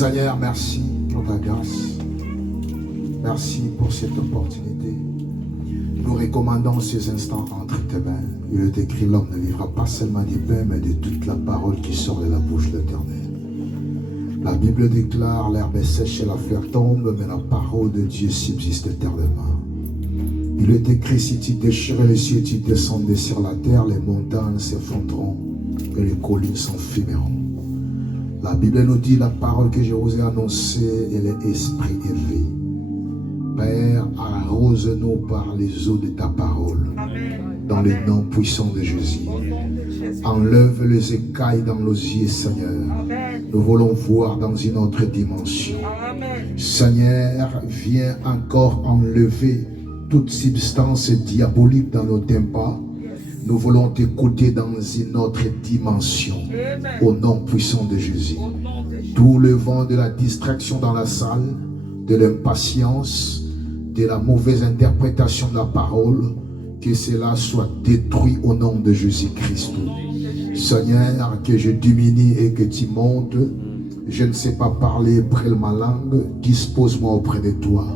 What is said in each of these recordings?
Seigneur, merci pour ta grâce. Merci pour cette opportunité. Nous recommandons ces instants entre tes mains. Il est écrit, l'homme ne vivra pas seulement du pain, mais de toute la parole qui sort de la bouche de l'Éternel. La Bible déclare, l'herbe est sèche et la fleur tombe, mais la parole de Dieu subsiste éternellement. Il est écrit, si tu déchires les cieux, tu descendais sur la terre, les montagnes s'effondreront et les collines s'enfumeront. La Bible nous dit, la parole que je vous ai annoncée, elle est esprit et vie. Père, arrose-nous par les eaux de ta parole. Amen. Dans le nom puissant de Jésus. Enlève les écailles dans nos yeux, Seigneur. Amen. Nous voulons voir dans une autre dimension. Amen. Seigneur, viens encore enlever toute substance diabolique dans nos tympans. Nous voulons t'écouter dans une autre dimension. Amen. Au nom puissant de Jésus. Tout le vent de la distraction dans la salle, de l'impatience, de la mauvaise interprétation de la parole, que cela soit détruit au nom de Jésus-Christ. Seigneur, que je diminue et que tu montes. Je ne sais pas parler près de ma langue. Dispose-moi auprès de toi.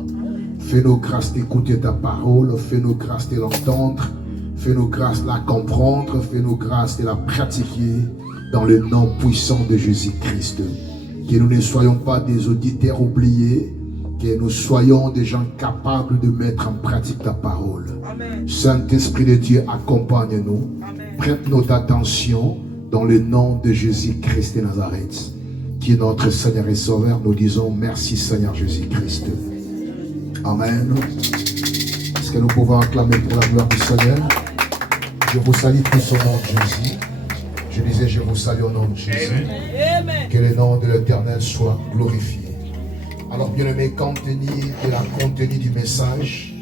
Fais-nous grâce d'écouter ta parole. Fais-nous grâce de l'entendre. Fais-nous grâce de la comprendre. Fais-nous grâce de la pratiquer dans le nom puissant de Jésus-Christ. Que nous ne soyons pas des auditeurs oubliés. Que nous soyons des gens capables de mettre en pratique ta parole. Saint-Esprit de Dieu, accompagne-nous. Prête notre attention dans le nom de Jésus-Christ de Nazareth, qui est notre Seigneur et Sauveur. Nous disons merci Seigneur Jésus-Christ. Amen. Est-ce que nous pouvons acclamer pour la gloire du Seigneur? Je vous salue tous au nom de Jésus. Je disais, je vous salue au nom de Jésus. Amen. Que le nom de l'Éternel soit glorifié. Alors bien aimé, compte tenu de la contenu du message,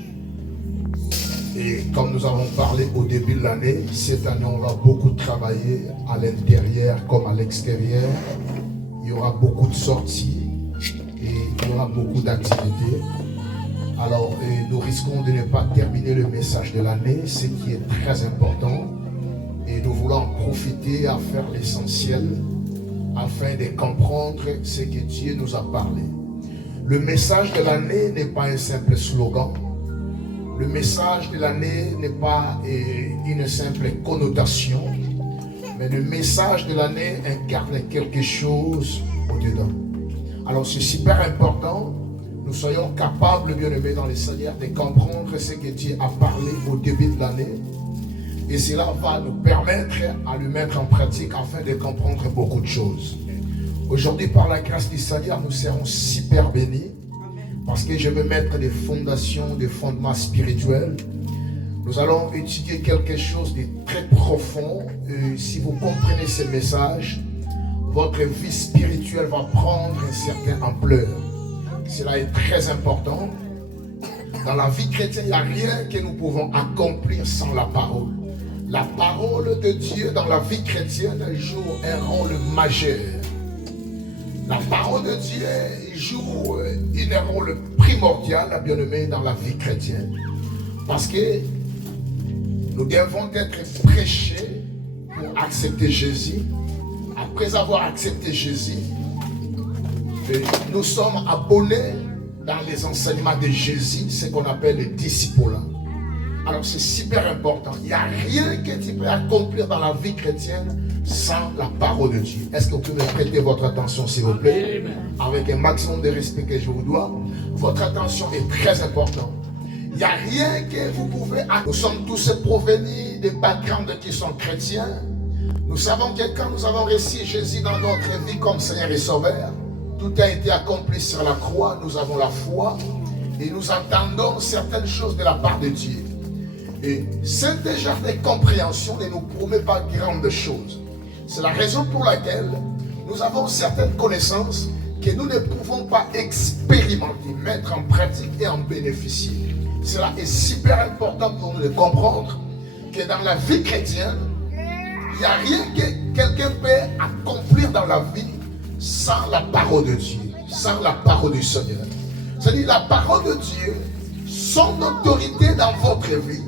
et comme nous avons parlé au début de l'année, cette année on va beaucoup travailler à l'intérieur comme à l'extérieur. Il y aura beaucoup de sorties et il y aura beaucoup d'activités. Alors nous risquons de ne pas terminer le message de l'année, ce qui est très important. Et nous voulons en profiter à faire l'essentiel afin de comprendre ce que Dieu nous a parlé. Le message de l'année n'est pas un simple slogan. Le message de l'année n'est pas une simple connotation. Mais le message de l'année incarne quelque chose au-dedans. Alors c'est super important. Nous soyons capables, bien aimés dans les Seigneurs, de comprendre ce que Dieu a parlé au début de l'année. Et cela va nous permettre à le mettre en pratique afin de comprendre beaucoup de choses. Aujourd'hui, par la grâce du Seigneur, nous serons super bénis parce que je veux mettre des fondations, des fondements spirituels. Nous allons étudier quelque chose de très profond. Et si vous comprenez ce message, votre vie spirituelle va prendre une certaine ampleur. Cela est très important. Dans la vie chrétienne, il n'y a rien que nous pouvons accomplir sans la parole. La parole de Dieu dans la vie chrétienne joue un rôle majeur. La parole de Dieu joue un rôle primordial, bien aimé, dans la vie chrétienne. Parce que nous devons être prêchés pour accepter Jésus. Après avoir accepté Jésus, nous sommes abonnés dans les enseignements de Jésus, ce qu'on appelle le disciple. Alors c'est super important. Il n'y a rien que tu peux accomplir dans la vie chrétienne sans la parole de Dieu. Est-ce que vous pouvez prêter votre attention s'il vous plaît? Avec un maximum de respect que je vous dois. Votre attention est très importante. Il n'y a rien que vous pouvez accomplir. Nous sommes tous provenus des backgrounds qui sont chrétiens. Nous savons que quand nous avons reçu Jésus dans notre vie comme Seigneur et Sauveur, tout a été accompli sur la croix. Nous avons la foi et nous entendons certaines choses de la part de Dieu. Et cette genre de compréhension ne nous promet pas grandes choses. C'est la raison pour laquelle nous avons certaines connaissances que nous ne pouvons pas expérimenter, mettre en pratique et en bénéficier. Cela est super important pour nous de comprendre que dans la vie chrétienne, il n'y a rien que quelqu'un peut accomplir dans la vie sans la parole de Dieu, sans la parole du Seigneur. C'est-à-dire la parole de Dieu, son autorité dans votre vie,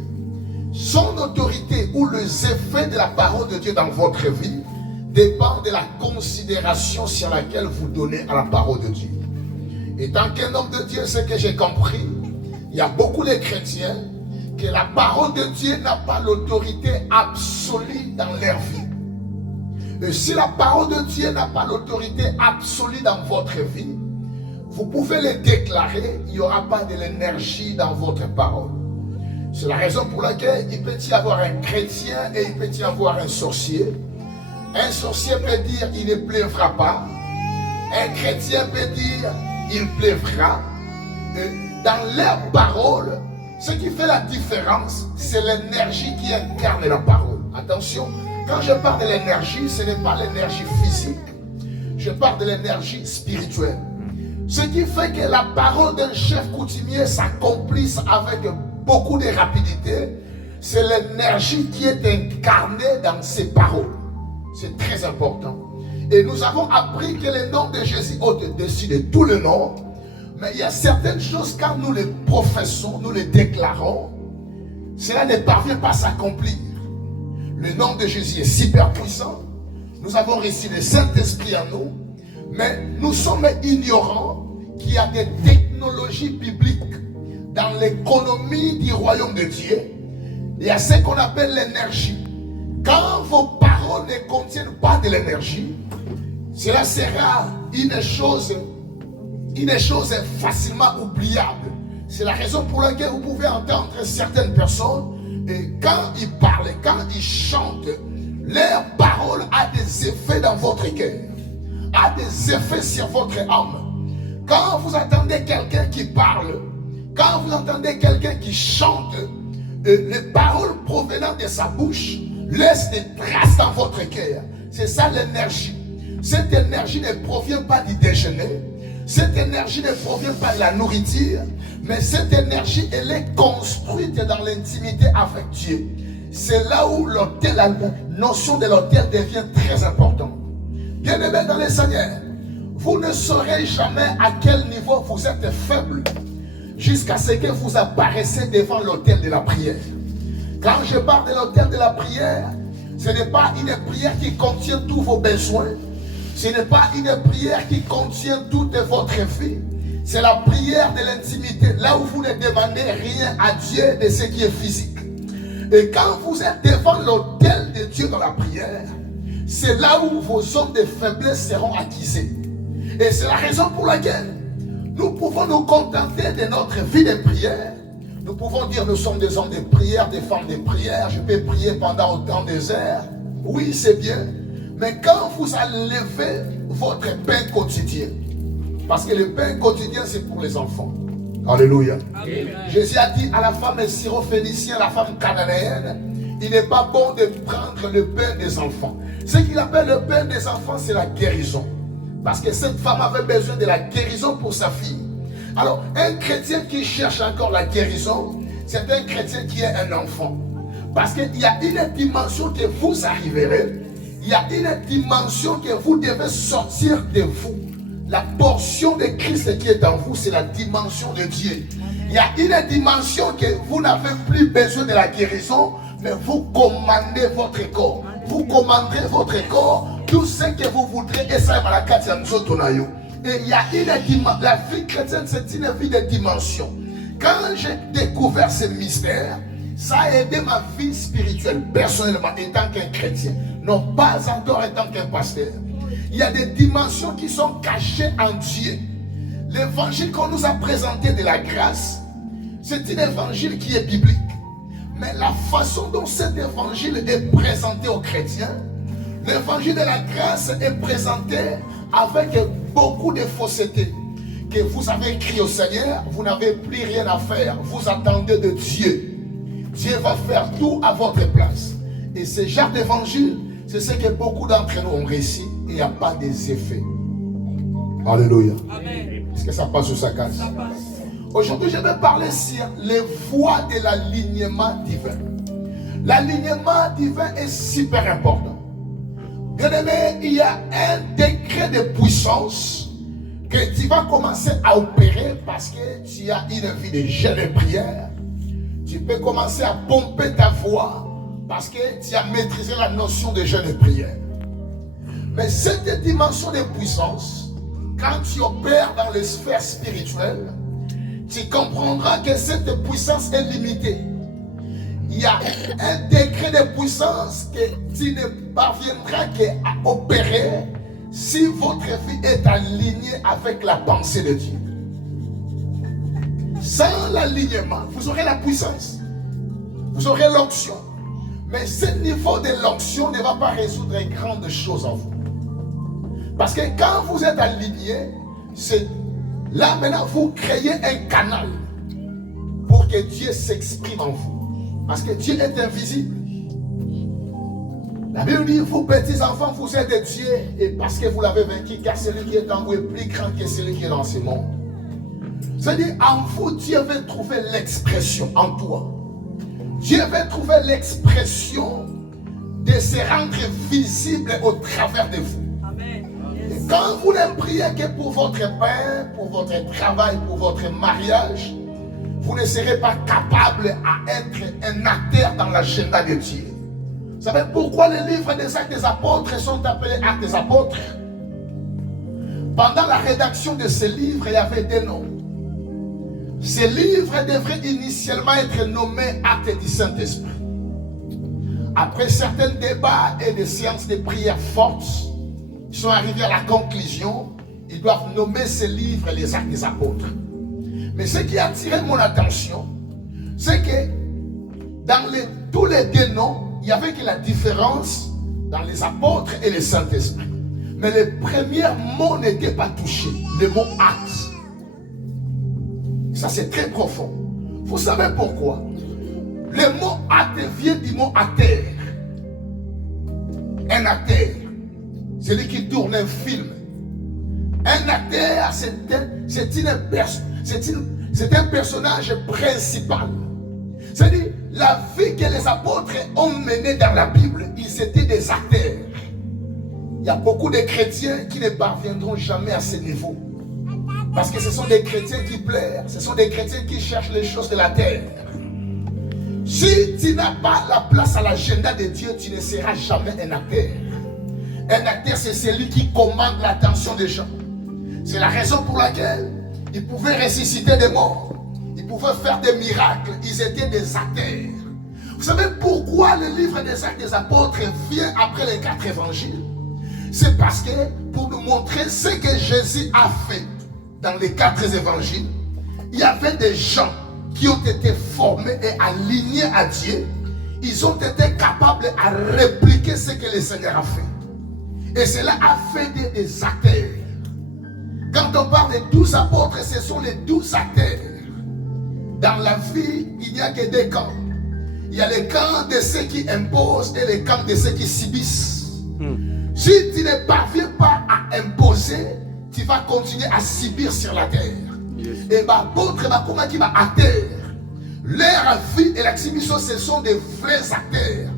son autorité ou les effets de la parole de Dieu dans votre vie dépend de la considération sur laquelle vous donnez à la parole de Dieu. Et tant qu'un homme de Dieu, ce que j'ai compris, il y a beaucoup de chrétiens que la parole de Dieu n'a pas l'autorité absolue dans leur vie. Et si la parole de Dieu n'a pas l'autorité absolue dans votre vie, vous pouvez le déclarer, il n'y aura pas de l'énergie dans votre parole. C'est la raison pour laquelle il peut y avoir un chrétien et il peut y avoir un sorcier. Un sorcier peut dire il ne pleuvra pas. Un chrétien peut dire il pleuvra. Dans leur parole, ce qui fait la différence, c'est l'énergie qui incarne la parole. Attention, quand je parle de l'énergie, ce n'est pas l'énergie physique. Je parle de l'énergie spirituelle. Ce qui fait que la parole d'un chef coutumier s'accomplisse avec beaucoup de rapidité, c'est l'énergie qui est incarnée dans ses paroles. C'est très important. Et nous avons appris que le nom de Jésus est au-dessus de tout le nom. Mais il y a certaines choses, quand nous les professons, nous les déclarons, cela ne parvient pas à s'accomplir. Le nom de Jésus est super puissant. Nous avons reçu le Saint-Esprit en nous. Mais nous sommes ignorants qu'il y a des technologies bibliques dans l'économie du royaume de Dieu. Il y a ce qu'on appelle l'énergie. Quand vos paroles ne contiennent pas de l'énergie, cela sera une chose facilement oubliable. C'est la raison pour laquelle vous pouvez entendre certaines personnes, et quand ils parlent, quand ils chantent, leur parole a des effets dans votre cœur, a des effets sur votre âme. Quand vous entendez quelqu'un qui parle, quand vous entendez quelqu'un qui chante, les paroles provenant de sa bouche laissent des traces dans votre cœur. C'est ça l'énergie. Cette énergie ne provient pas du déjeuner. Cette énergie ne provient pas de la nourriture. Mais cette énergie, elle est construite dans l'intimité avec Dieu. C'est là où l'autel, la notion de l'autel devient très importante. Bien-aimés dans le Seigneur, vous ne saurez jamais à quel niveau vous êtes faible jusqu'à ce que vous apparaissez devant l'autel de la prière. Quand je parle de l'autel de la prière, ce n'est pas une prière qui contient tous vos besoins. Ce n'est pas une prière qui contient toute votre vie. C'est la prière de l'intimité, là où vous ne demandez rien à Dieu de ce qui est physique. Et quand vous êtes devant l'autel de Dieu dans la prière, c'est là où vos zones de faiblesse seront acquisées. Et c'est la raison pour laquelle nous pouvons nous contenter de notre vie de prière. Nous pouvons dire nous sommes des hommes de prière, des femmes de prière. Je peux prier pendant autant des heures. Oui, c'est bien. Mais quand vous enlevez votre pain quotidien, parce que le pain quotidien c'est pour les enfants. Alléluia. Amen. Jésus a dit à la femme syrophénicienne, la femme cananéenne, il n'est pas bon de prendre le pain des enfants. Ce qu'il appelle le pain des enfants, c'est la guérison. Parce que cette femme avait besoin de la guérison pour sa fille. Alors, un chrétien qui cherche encore la guérison, c'est un chrétien qui est un enfant. Parce qu'il y a une dimension que vous arriverez, il y a une dimension que vous devez sortir de vous. La portion de Christ qui est en vous, c'est la dimension de Dieu. Il y a une dimension que vous n'avez plus besoin de la guérison, mais vous commandez votre corps. Vous commanderez votre corps, tout ce que vous voudrez, et ça va la carte. Et il y a une dimension. La vie chrétienne, c'est une vie de dimension. Quand j'ai découvert ce mystère, ça a aidé ma vie spirituelle, personnellement, étant qu'un chrétien. Non pas encore étant qu'un pasteur. Il y a des dimensions qui sont cachées en Dieu. L'évangile qu'on nous a présenté de la grâce, c'est un évangile qui est biblique. Mais la façon dont cet évangile est présenté aux chrétiens, l'évangile de la grâce est présenté avec beaucoup de fausseté. Que vous avez crié au Seigneur, vous n'avez plus rien à faire. Vous attendez de Dieu. Dieu va faire tout à votre place. Et ce genre d'évangile, c'est ce que beaucoup d'entre nous ont réussi. Et il n'y a pas des effets. Alléluia. Amen. Est-ce que ça passe ou ça casse? Ça passe. Aujourd'hui, je vais parler sur les voies de l'alignement divin. L'alignement divin est super important. Bien aimé, il y a un degré de puissance que tu vas commencer à opérer parce que tu as une vie de jeûne et prière. Tu peux commencer à pomper ta voix parce que tu as maîtrisé la notion de jeûne et prière. Mais cette dimension de puissance, quand tu opères dans les sphères spirituelles, tu comprendras que cette puissance est limitée. Il y a un degré de puissance que tu ne parviendras qu'à opérer si votre vie est alignée avec la pensée de Dieu. Sans l'alignement, vous aurez la puissance, vous aurez l'onction. Mais ce niveau de l'onction ne va pas résoudre de grandes choses en vous. Parce que quand vous êtes aligné, c'est là maintenant vous créez un canal pour que Dieu s'exprime en vous. Parce que Dieu est invisible. La Bible dit, vous petits enfants, vous êtes des dieux, et parce que vous l'avez vaincu, car celui qui est en vous est plus grand que celui qui est dans ce monde. C'est-à-dire, en vous, Dieu veut trouver l'expression en toi. Dieu veut trouver l'expression de se rendre visible au travers de vous. Amen. Et quand vous ne priez que pour votre pain, pour votre travail, pour votre mariage, vous ne serez pas capable à être un acteur dans l'agenda de Dieu. Vous savez pourquoi les livres des Actes des Apôtres sont appelés Actes des Apôtres? Pendant la rédaction de ces livres, il y avait des noms. Ces livres devraient initialement être nommés Actes du Saint-Esprit. Après certains débats et des séances de prière fortes, ils sont arrivés à la conclusion, ils doivent nommer ces livres les Actes des Apôtres. Mais ce qui a attiré mon attention, c'est que dans tous les deux noms, il n'y avait que la différence dans les apôtres et le Saint-Esprit. Mais les premiers mots n'étaient pas touchés, les mots actes. Ça c'est très profond. Vous savez pourquoi? Le mot acte vient du mot acteur. Un acteur, c'est lui qui tourne un film. Un acteur, c'est un personnage principal. C'est-à-dire, la vie que les apôtres ont menée dans la Bible, ils étaient des acteurs. Il y a beaucoup de chrétiens qui ne parviendront jamais à ce niveau. Parce que ce sont des chrétiens qui plairent, ce sont des chrétiens qui cherchent les choses de la terre. Si tu n'as pas la place à l'agenda de Dieu, tu ne seras jamais un acteur. Un acteur, c'est celui qui commande l'attention des gens. C'est la raison pour laquelle ils pouvaient ressusciter des morts. Ils pouvaient faire des miracles. Ils étaient des acteurs. Vous savez pourquoi le livre des Actes des Apôtres vient après les 4 évangiles? C'est parce que pour nous montrer ce que Jésus a fait dans les 4 évangiles, il y avait des gens qui ont été formés et alignés à Dieu. Ils ont été capables à répliquer ce que le Seigneur a fait. Et cela a fait des acteurs. Quand on parle des 12 apôtres, ce sont les 12 acteurs. Dans la vie, il n'y a que 2 camps. Il y a les camps de ceux qui imposent et les camps de ceux qui subissent. Si tu ne parviens pas à imposer, tu vas continuer à subir sur la terre. Et l'apôtre qui va à terre. Leur vie et l'exhibition, ce sont des vrais acteurs.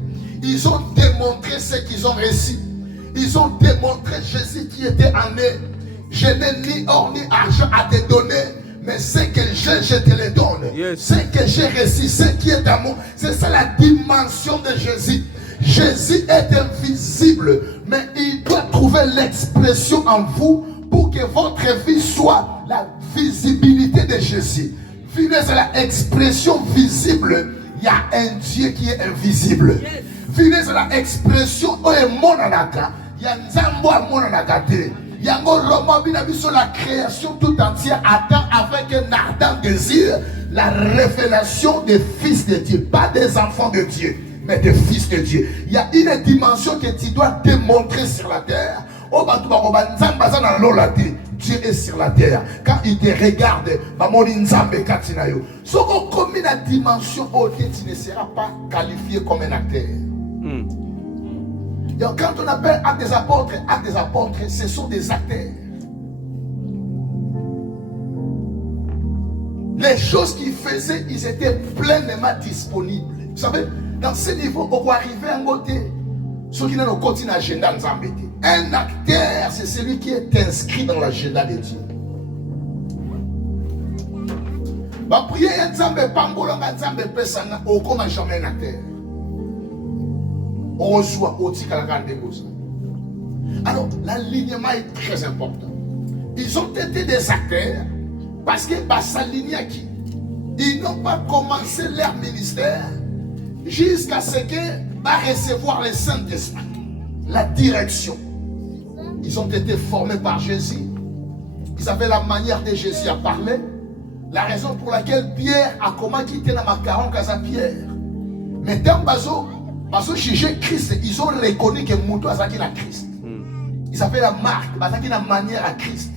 Ils ont démontré ce qu'ils ont réussi. Ils ont démontré Jésus qui était en eux. Je n'ai ni or ni argent à te donner, mais ce que j'ai, je te le donne. Ce que j'ai reçu, ce qui est d'amour, c'est ça la dimension de Jésus. Jésus est invisible, mais il doit trouver l'expression en vous pour que votre vie soit la visibilité de Jésus. Venez à l'expression visible, il y a un Dieu qui est invisible. Venez à l'expression où est mon anaka, il y a un Zambo à mon anaka. La création tout entière attend avec un ardent désir la révélation des fils de Dieu, pas des enfants de Dieu, mais des fils de Dieu. Il y a une dimension que tu dois démontrer sur la terre. Dieu est sur la terre. Quand il te regarde, si on commet la dimension haute, tu ne seras pas qualifié comme un acteur. Donc, quand on appelle actes des apôtres, ce sont des acteurs. Les choses qu'ils faisaient, ils étaient pleinement disponibles. Vous savez, dans ce niveau, on va arriver à un côté, ceux qui n'ont pas continué l'agenda. Un acteur, c'est celui qui est inscrit dans l'agenda de Dieu. Va prier un Nzambe pambolanga Nzambe pesana, on commence jamais un acteur. Alors, l'alignement est très important. Ils ont été des acteurs parce que s'aligner à qui? Ils n'ont pas commencé leur ministère jusqu'à ce qu'ils recevoir le Saint-Esprit, la direction. Ils ont été formés par Jésus. Ils avaient la manière de Jésus à parler. La raison pour laquelle Pierre a comment quitté la macaron à Pierre. Mais dans Bazo juger Christ, ils ont reconnu que Moutou a la Christ. Ils avaient la marque, la manière à Christ.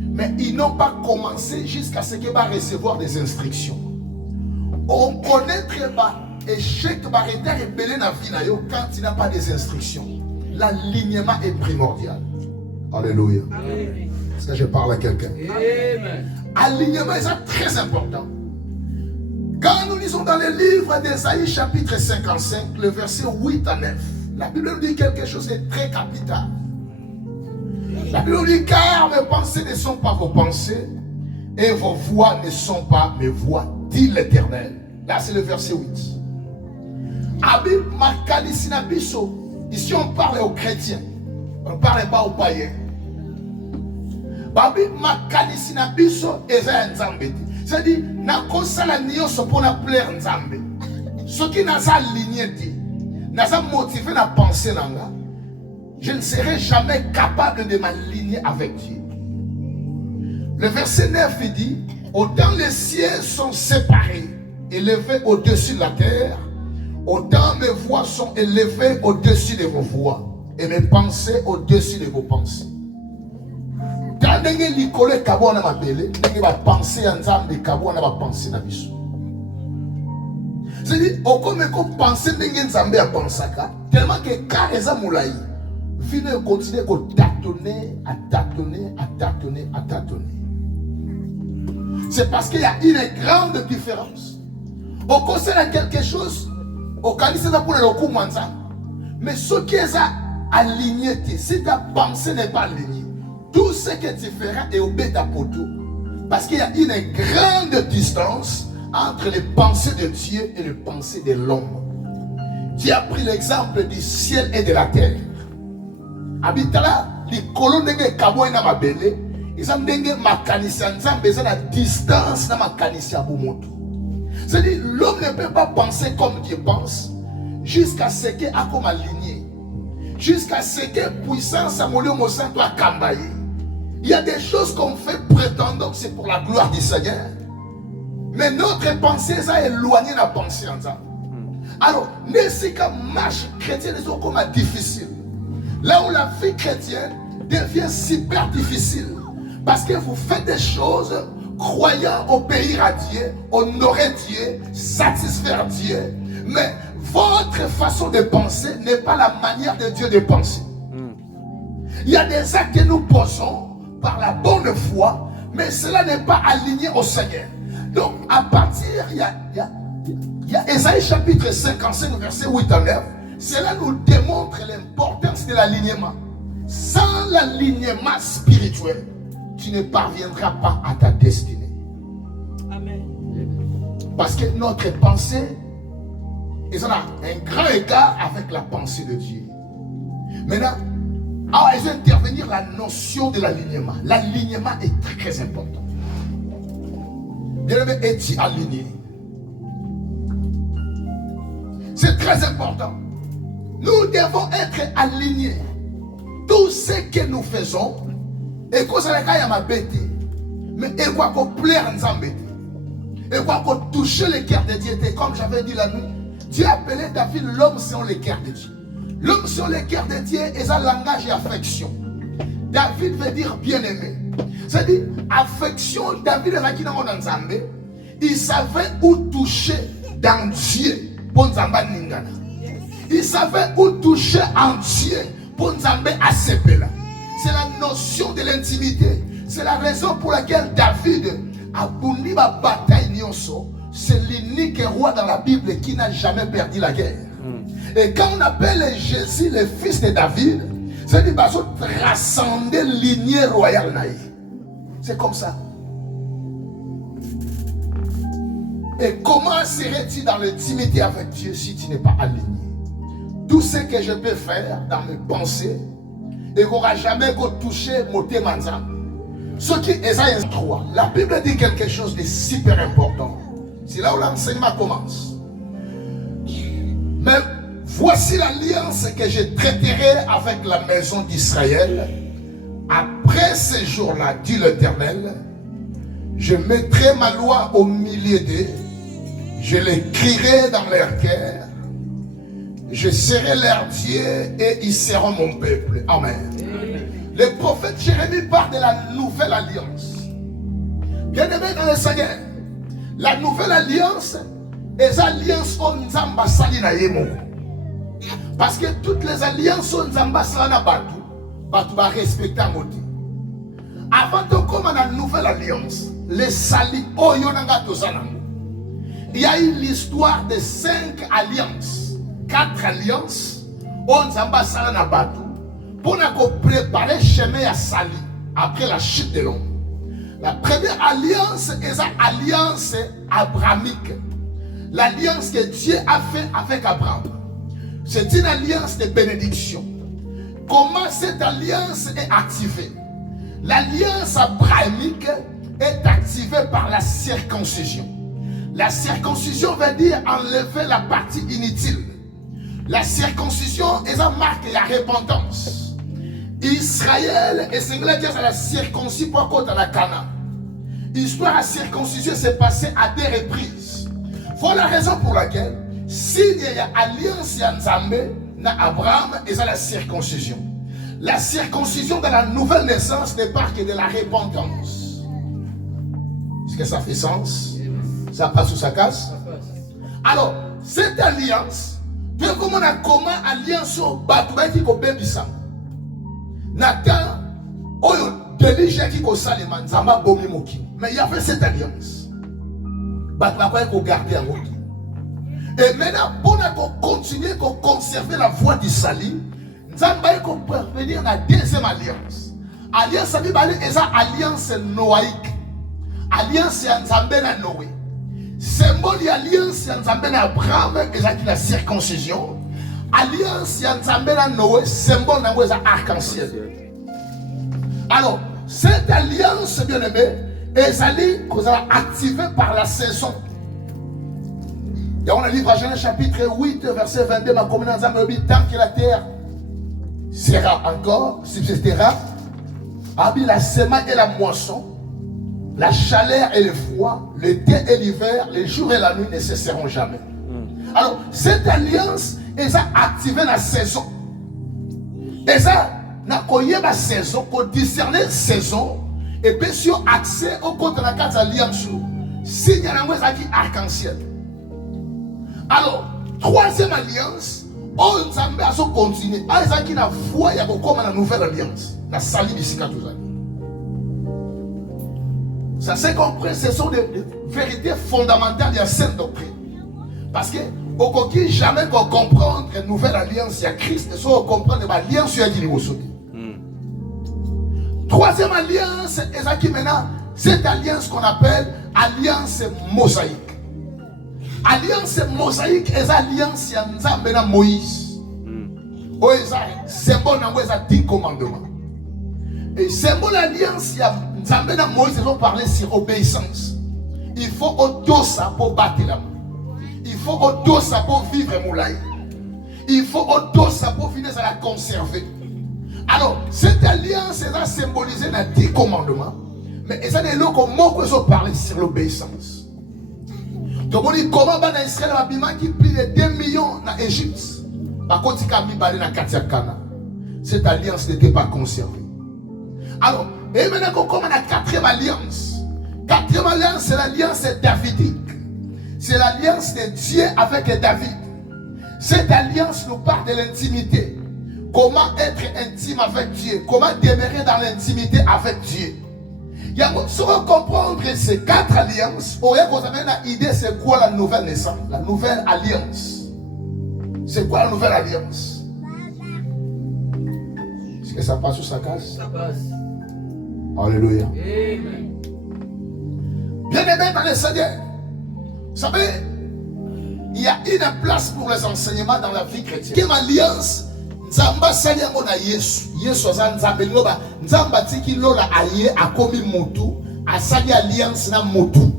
Mais ils n'ont pas commencé jusqu'à ce qu'ils vont recevoir des instructions. On connaît très bien échec barrière et belé dans la vie quand il n'y a pas des instructions. L'alignement est primordial. Alléluia. Est-ce que je parle à quelqu'un? L'alignement est très important. Quand nous lisons dans le livre d'Ésaïe chapitre 55, le verset 8 à 9, la Bible nous dit quelque chose de très capital. La Bible nous dit, car mes pensées ne sont pas vos pensées et vos voix ne sont pas mes voix, dit l'Éternel. Là, c'est le verset 8. Ici, on parle aux chrétiens. On ne parle pas aux païens. C'est-à-dire, ce qui n'a pas aligné, n'a pas motivé la pensée, je ne serai jamais capable de m'aligner avec Dieu. Le verset 9 il dit, autant les cieux sont séparés, élevés au-dessus de la terre, autant mes voix sont élevées au-dessus de vos voix et mes pensées au-dessus de vos pensées. Quand vous avez dit que vous avez pensé à Nzambe, vous avez pensé à Biso. C'est-à-dire, vous avez pensé à Nzambe à penser tellement que quand vous avez moulaï, vous continuez à tâtonner. C'est parce qu'il y a une grande différence. Au concerne quelque chose, au Canada pour le coup, mais ce qui est aligné, si ta pensée n'est pas alignée, tout ce que tu feras est au bêta poteau. Parce qu'il y a une grande distance entre les pensées de Dieu et les pensées de l'homme. Dieu a pris l'exemple du ciel et de la terre. Habitala, les colonnes de Kabo et Namabele, ils ont dit que la distance de Makanisia Boumoto. C'est-à-dire, l'homme ne peut pas penser comme Dieu pense jusqu'à ce qu'il a comme aligné. Jusqu'à ce que puissance à Molio Mosanto a cambaye. Il y a des choses qu'on fait prétendant que c'est pour la gloire du Seigneur. Mais notre pensée, ça a éloigné la pensée en ça. Alors, n'est-ce qu'à marche chrétienne est comme difficile. Là où la vie chrétienne devient super difficile. Parce que vous faites des choses croyant obéir à Dieu, honorer Dieu, satisfaire Dieu. Mais votre façon de penser n'est pas la manière de Dieu de penser. Il y a des actes que nous posons par la bonne foi, mais cela n'est pas aligné au Seigneur. Donc, à partir, il y a Ésaïe chapitre 55, verset 8 à 9. Cela nous démontre l'importance de l'alignement. Sans l'alignement spirituel, tu ne parviendras pas à ta destinée. Amen. Parce que notre pensée, ils ont un grand écart avec la pensée de Dieu. Maintenant, il va intervenir la notion de l'alignement. L'alignement est très, très important. Bien-aimé, es-tu aligné? C'est très important. Nous devons être alignés. Tout ce que nous faisons, et que ça n'a pas bêté, mais et quoi qu'on plaire Nzambe, et quoi qu'on touche le cœur de Dieu, comme j'avais dit la nuit, Dieu appelait David l'homme selon le cœur de Dieu. L'homme sur le cœur de Dieu est un langage et affection. David veut dire bien-aimé. C'est-à-dire, affection, David est qui dans Nzambe, il savait où toucher dans Dieu pour Nzamba Ningana. Il savait où toucher en Dieu pour Nzambe Asepela. C'est la notion de l'intimité. C'est la raison pour laquelle David a bouni ma bataille nyonso. C'est l'unique roi dans la Bible qui n'a jamais perdu la guerre. Et quand on appelle Jésus le fils de David, c'est qu'il va se transcender lignée royale. C'est comme ça. Et comment serais-tu dans l'intimité avec Dieu si tu n'es pas aligné? Tout ce que je peux faire dans mes pensées, et qu'on n'aura jamais touché moté manzam. Ce qui est ça, 3. La Bible dit quelque chose de super important. C'est là où l'enseignement commence. Mais voici l'alliance que je traiterai avec la maison d'Israël. Après ces jours-là, dit l'Éternel, je mettrai ma loi au milieu d'eux, je l'écrirai dans leur cœur, je serai leur Dieu et ils seront mon peuple. Amen. Le prophète Jérémie parle de la nouvelle alliance. Bien-aimé dans le Seigneur, la nouvelle alliance est l'alliance au Nzamba Salina Yemo. Parce que toutes les alliances au Nzamba Salina Batu va respecter un mot. Avant de commencer la nouvelle alliance, les Sali Oyonanga Tosanango, il y a eu l'histoire de 5 alliances, 4 alliances au Nzamba Salina Batu. Pour nous préparer le chemin à Sali après la chute de l'homme. La première alliance est l'alliance abrahamique. L'alliance que Dieu a fait avec Abraham. C'est une alliance de bénédiction. Comment cette alliance est activée? L'alliance abrahamique est activée par la circoncision. La circoncision veut dire enlever la partie inutile. La circoncision est une marque de la repentance. Israël et c'est à la circoncision pour côté la Cana. L'histoire à circoncision s'est passée à 2 reprises. Voilà la raison pour laquelle s'il y a alliance Nzambe na Abraham et la circoncision. La circoncision de la nouvelle naissance n'est pas que de la repentance. Est-ce que ça fait sens? Ça passe ou ça casse? Alors, cette alliance, comment on a comment alliance au Batouaki ko bebisa? Nathan, oyo délige qui ko salema nzamba bomi moki. Mais il y avait cette alliance. Batouaki ko garder en moki. Et maintenant, pour continuer à conserver la voie du salut, nzamba ko parvenir la deuxième alliance. Alliance abi bale eza alliance noaïque. Alliance ya nzambe na Noé. Symbole ya alliance ya nzambe na Abraham ezaki la circoncision. Alliance ya nzambe na Noé, symbole nango eza arc-en-ciel. Alors, cette alliance, bien aimé, est activée par la saison. Et on a le livre à Genèse chapitre 8, verset 22, ma commune nzambe lobi tant que la terre sera encore, subsistera, abi la semaine et la moisson, la chaleur et le froid, l'été et l'hiver, les jours et la nuit ne cesseront jamais. Alors, cette alliance est activée dans la saison. Et ça, nous avons la saison, pour discerner la saison, et puis si on a accès au côté de la carte d'alliance, signe qui arc-en-ciel. Alors, troisième alliance, on a continué. Ah, ça qui n'a foi, il y a comme la nouvelle alliance. La saline ici, quand vous avez. Ça c'est compris, ce sont des vérités fondamentales de la sainte doctrine. Parce que, au coquille, jamais qu'on comprendre une nouvelle alliance, il y a Christ, et soit on comprend l'alliance, il y a qui troisième alliance, c'est maintenant cette alliance qu'on appelle alliance mosaïque. Alliance mosaïque est l'alliance qui est en Moïse. Symbole de 10 commandements. Et symbole d'alliance, Moïse ils ont parlé sur obéissance. Il faut auto ça pour battre la main. Il faut auto ça pour vivre moulay. Il faut auto ça pour finir à la conserver. Alors, cette alliance est symbolisée dans 10 commandements. Mais ils ont parlé sur l'obéissance. Donc on dit comment Israël a qui plus de 2 millions en Égypte. Par contre, il y a dans Katiakana. Cette alliance n'était pas conservée. Alors, et maintenant qu'on a la 4e alliance. 4e alliance, c'est l'alliance davidique. C'est l'alliance de Dieu avec David. Cette alliance nous parle de l'intimité. Comment être intime avec Dieu. Comment demeurer dans l'intimité avec Dieu. Il y a si on comprendre ces 4 alliances, on a une idée c'est quoi la nouvelle naissance, la nouvelle alliance. C'est quoi la nouvelle alliance? Est-ce que ça passe ou ça casse? Ça passe. Alléluia. Amen. Bien aimé dans le Seigneur, vous savez, il y a une place pour les enseignements dans la vie chrétienne. Quelle alliance Nzamba sali yango na Yesu. Yesu aza nzambe loba. Nzamba tiki lola aye akomi motu. Asali alliance na motu.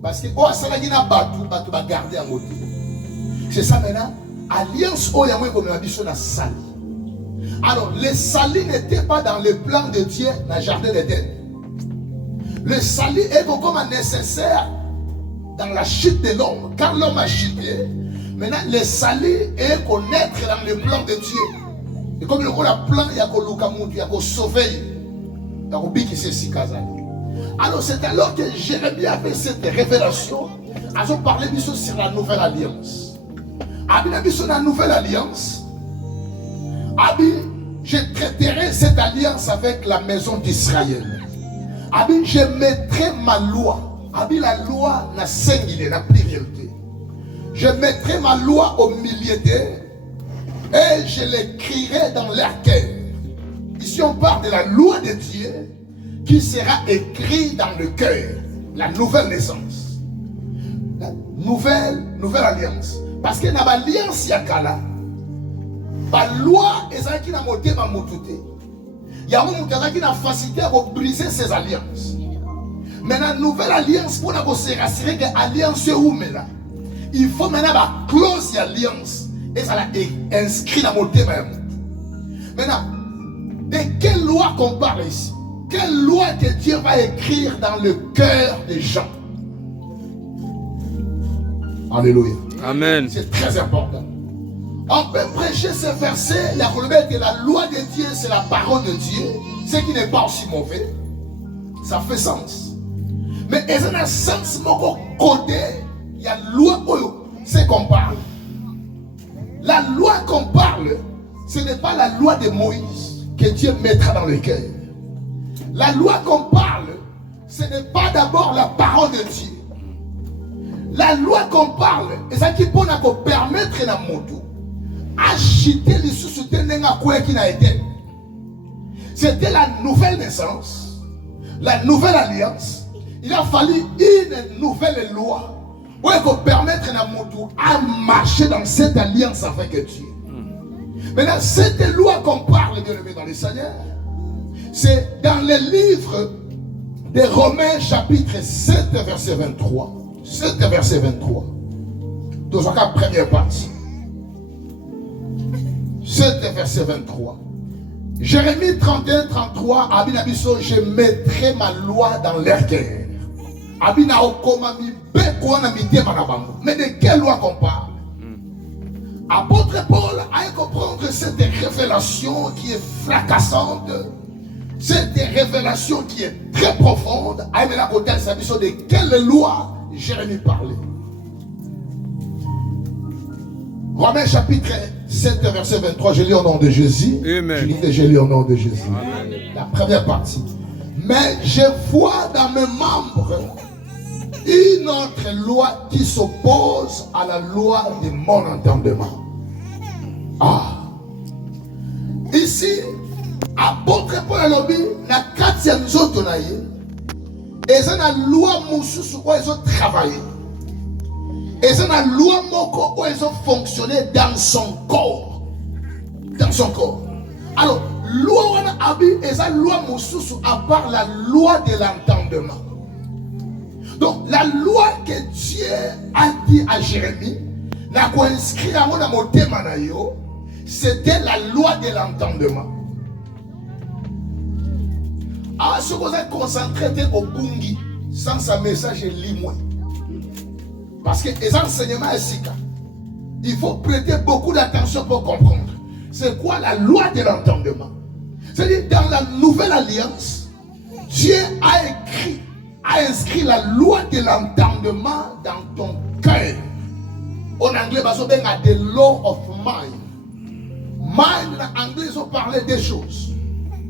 Parce que oh asali na batu ba garder en motu. C'est ça maintenant. Alliance oh yamwe comme la biso na sali. Alors le sali n'était pas dans le plan de Dieu dans le jardin d'Éden. Le salut est comme nécessaire dans la chute de l'homme. Quand l'homme a chuté, maintenant le salut est connaître dans le plan de Dieu. Et comme il y a le plan, il y a il y a sauver. Il y a alors c'est alors que Jérémie a fait cette révélation. Ils ont parlé sur la nouvelle alliance. Sur la nouvelle alliance, je traiterai cette alliance avec la maison d'Israël. Je mettrai ma loi. La loi n'a singulier, la pluralité. Je mettrai ma loi au milieu d'eux et je l'écrirai dans leur cœur. Ici on parle de la loi de Dieu qui sera écrite dans le cœur. La nouvelle naissance. La nouvelle alliance. Parce que dans l'alliance yakala, la loi est ça qui n'a monté ma motute. Il y a un qui a facilité à briser ses alliances. Mais la nouvelle alliance, pour se rassurer que l'alliance est où là, il faut maintenant la clause d'alliance. Et ça l'a inscrit dans mon thème. Maintenant, de quelle loi qu'on parle ici? Quelle loi que Dieu va écrire dans le cœur des gens? Alléluia. Amen. C'est très important. On peut prêcher ce verset, il y a que la loi de Dieu, c'est la parole de Dieu, ce qui n'est pas aussi mauvais. Ça fait sens. Mais il y a un sens codé, il y a la loi, c'est qu'on parle. La loi qu'on parle, ce n'est pas la loi de Moïse que Dieu mettra dans le cœur. La loi qu'on parle, ce n'est pas d'abord la parole de Dieu. La loi qu'on parle, c'est ça qui peut nous permettre dans mon tour. Acheter les sous-soutenants qui n'a été. C'était la nouvelle naissance, la nouvelle alliance. Il a fallu une nouvelle loi pour permettre à mon tour à marcher dans cette alliance avec Dieu. Maintenant, cette loi qu'on parle, bien aimé dans le Seigneur, c'est dans le livre de Romains chapitre 7 verset 23. 7 verset 23. Dans la première partie. 7 verset 23. Jérémie 31, 33, Abinabiso, je mettrai ma loi dans leur cœur. Mais de quelle loi qu'on parle? Apôtre Paul a comprendre cette révélation qui est fracassante, cette révélation qui est très profonde. De quelle loi Jérémie parlait? Romains chapitre 7 verset 23, je lis au nom de Jésus. Amen. Je lis au nom de Jésus. Amen. La première partie. Mais je vois dans mes membres une autre loi qui s'oppose à la loi de mon entendement. Ici, apôtre Paul a lobby, la quatrième nzoto na ye, et c'est la loi mosusu où ils ont travaillé. Et c'est la loi moko où ils ont fonctionné dans son corps. Dans son corps. Alors, loi wana abi, et c'est la loi mosusu à part la loi de l'entendement. Donc, la loi que Dieu a dit à Jérémie, la quoi inscrit à mon thème, c'était la loi de l'entendement. Alors, ce que vous êtes concentré au bungi, sans sa message limoué. Parce que les enseignements ici, il faut prêter beaucoup d'attention pour comprendre. C'est quoi la loi de l'entendement? C'est-à-dire, dans la nouvelle alliance, Dieu a inscrit la loi de l'entendement dans ton cœur. En anglais, on a the law of mind. Mind, en anglais, ils ont parlé des choses.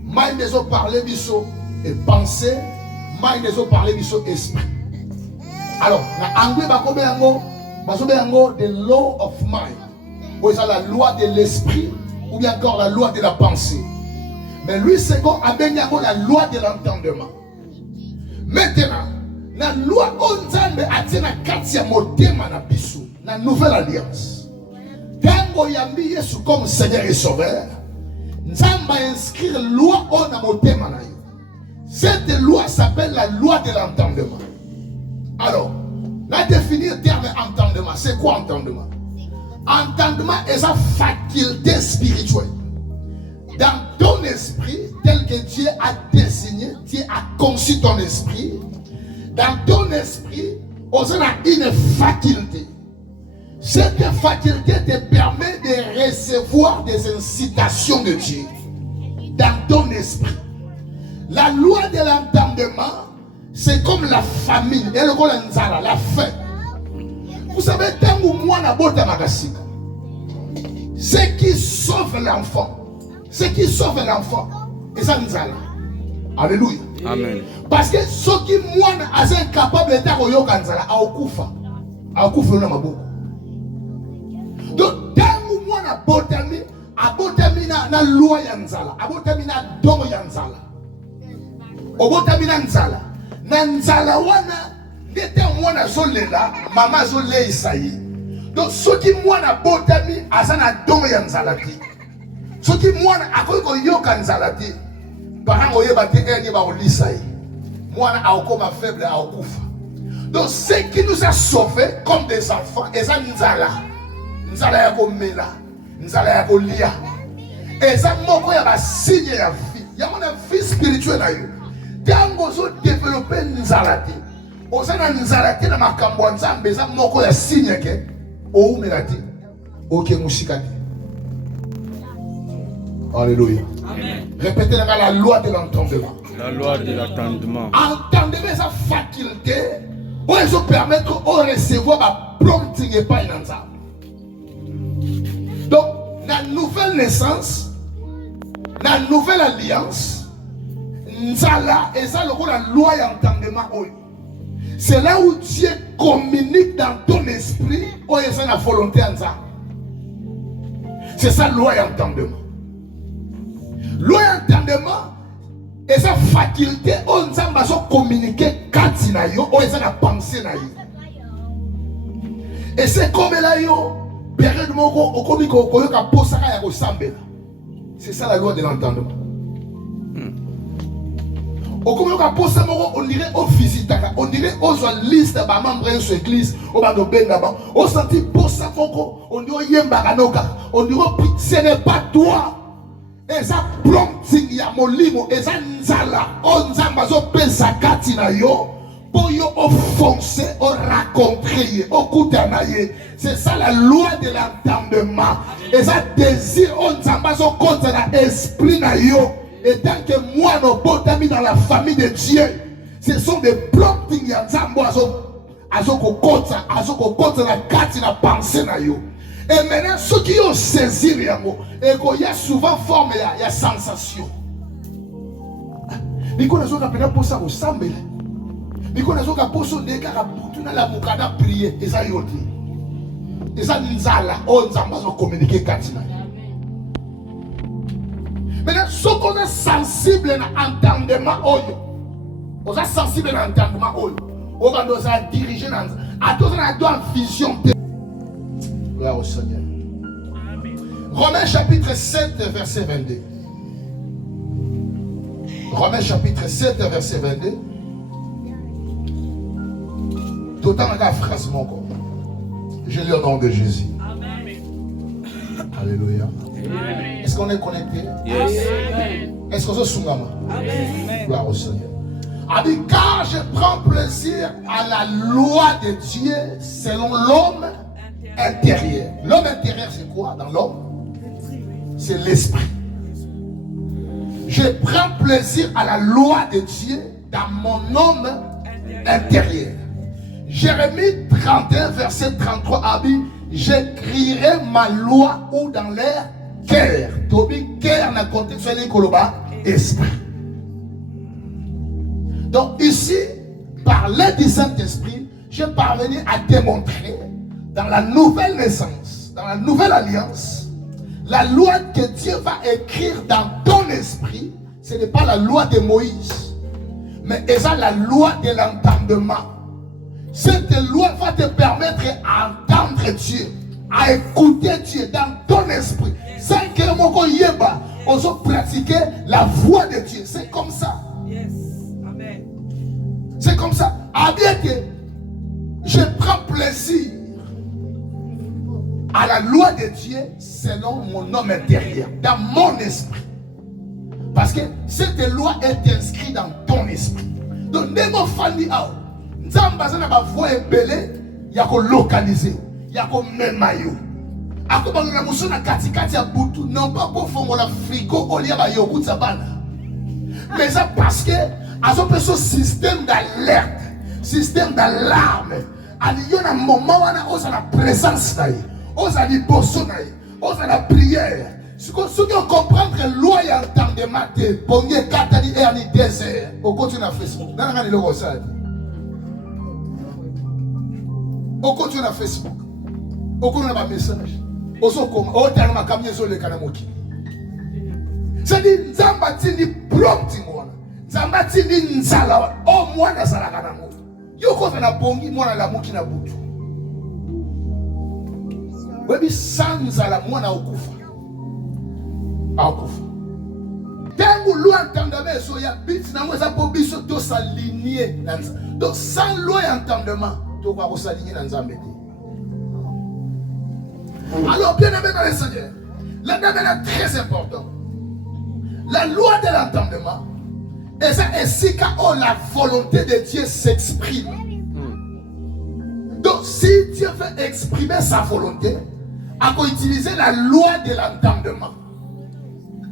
Mind, ils ont parlé de pensée. Mind, ils ont parlé d'esprit. Alors, en anglais, the law of mind. Ou la loi de l'esprit, ou bien encore la loi de la pensée. Mais lui, c'est la loi de l'entendement. Maintenant, la loi Onzambe a dit na katia motema na biso, la nouvelle alliance. Dans oyambi Yesu comme Seigneur et Sauveur, Nzamba inscrire loi on a motema na yo. Cette loi s'appelle la loi de l'entendement. Alors, la définir terme entendement, c'est quoi entendement? Entendement est sa faculté spirituelle. Dans ton esprit, tel que Dieu a dessiné, Dieu a conçu ton esprit, dans ton esprit, on a une faculté. Cette faculté te permet de recevoir des incitations de Dieu dans ton esprit. La loi de l'entendement, c'est comme la famine, et le la faim. Vous savez, tant que moi, ce qui sauve l'enfant, et ça nous a. Alléluia. Amen. Parce que ce qui moi est incapable d'être à Okufa, na maboko. Donc, tant que moi abotami na loi yanzala, abotami na domo yanzala. Obotami na nzala. Na nzala wana, nete mwana zolela, mama zole isayi. Donc, ce qui moi abotami azana domo yanzala ki. Ce qui moi akoiko yoka nzala ki. Parents oyeba te eni ba olisayi. Mwana aokoma faible aokufa. Donc, ce qui nous a sauvés comme des enfants, eza nzala. Nzala ya komela, nzala ya kolia. Eza moko ya ba signe ya vie. Ya mona vie spirituelle na yo. Tango zo développer nzala te. Osana nzala te na makambo nzambe eza moko ya signe ke oumela te. Oke mushika te. Alléluia. Amen. Répétez la loi de l'entendement. La loi de l'entendement. Entendez sa faculté pour nous permettre de recevoir ma prompting et pas une ensemble. Donc, la nouvelle naissance, la nouvelle alliance, Nzala et ça la loi d'entendement. C'est là où Dieu communique dans ton esprit où il y a la volonté ensemble. C'est ça la loi d'entendement. Loi d'entendement et sa faculté on va communiquer quand il a yo, on a pensé na yo. Et c'est comme là yo, période moko au komiko koyoka posaka ya kosambela. C'est ça la loi de l'entendement. Au komiko posa moko on dirait au visitaka, on dirait aux liste ba membre de l'église, au ba no benga ba, au senti posa moko, on dirait yemba kanoka, on dirait ce n'est pas toi. Et ça prompting ya molimo, et ça nzala, on zamba zo pesa kati na yo, pour yo offenser, au rencontrer, au koutanaye. C'est ça la loi de l'entendement. Et ça désir, on zamba zo contre l'esprit na yo. Et tant que moi, nos botami dans la famille de Dieu, ce sont des promptings ya nzambo azo kokota la kati na pensée na yo. Et maintenant, ceux qui ont saisi, il y a souvent forme, il y a sensation. Mais quand on a appelé pour ça, on semble. Mais quand on a appelé pour ça, la moukada prier, et ça y est. Et ça nous a là, on a communiqué katina. Maintenant, ceux qu'on est sensible à l'entendement, on est sensible à l'entendement, on va nous diriger dans à tous on a deux vision. Gloire au Seigneur. Amen. Romains chapitre 7, verset 22. Romains chapitre 7, verset 22. Tout le temps, on a phrase mon corps. Je lis au nom de Jésus. Amen. Alléluia. Amen. Est-ce qu'on est connecté? Yes. Amen. Est-ce qu'on se souvient? Amen. Gloire au Seigneur. Car je prends plaisir à la loi de Dieu selon l'homme intérieur. L'homme intérieur, c'est quoi dans l'homme? C'est l'esprit. Je prends plaisir à la loi de Dieu dans mon homme intérieur. Jérémie 31, verset 33 a dit: j'écrirai ma loi ou dans l'air cœur. Tobi cœur n'a contexte koloba esprit. Donc ici, par l'aide du Saint-Esprit, je parvenu à démontrer dans la nouvelle naissance, dans la nouvelle alliance, la loi que Dieu va écrire dans ton esprit, ce n'est pas la loi de Moïse, mais c'est la loi de l'entendement. Cette loi va te permettre d'entendre Dieu. à écouter Dieu dans ton esprit. Sans que mon yeba, on se pratiquer la voix de Dieu. C'est comme ça. Yes. Amen. C'est comme ça. À bien que je prends plaisir à la loi de Dieu selon mon homme intérieur, dans mon esprit. Parce que cette loi est inscrite dans ton esprit. Donc, Nemo Fandi Ao, Nzamba na ba voix ebele, yako localiser, yako memayo. Akoba na muso na katikati ya butu, non pas pour faire la frigo au lieu ba yoku zabana. Mais ça parce que à ce système d'alerte, système d'alarme, il y a un moment où on a la présence, on a la bosso, on a la prière. Ce qui comprend que la loi est en temps de matin, pour y avoir 4 heures et 2 heures, on continue à Facebook. On continue à Facebook. On continue à message. On se comme on t'a ma camion le kanamoki. C'est-à-dire, Nzamba tini prompting moi. Nzamba tini nzala. Oh moi na sala kanamo. Yo ko na bongi moi na la moki na butu. Webi sans nzala moi na okufa. Akufa. Tangu loi entendement so ya bit na moi za po biso to s'aligner. Donc sans loi entendement, to va s'aligner dans Nzambé. Alors, bien aimé dans le Seigneur, l'entendement est très important. La loi de l'entendement, et ça est quand la volonté de Dieu s'exprime. Donc, si Dieu veut exprimer sa volonté, il faut utiliser la loi de l'entendement.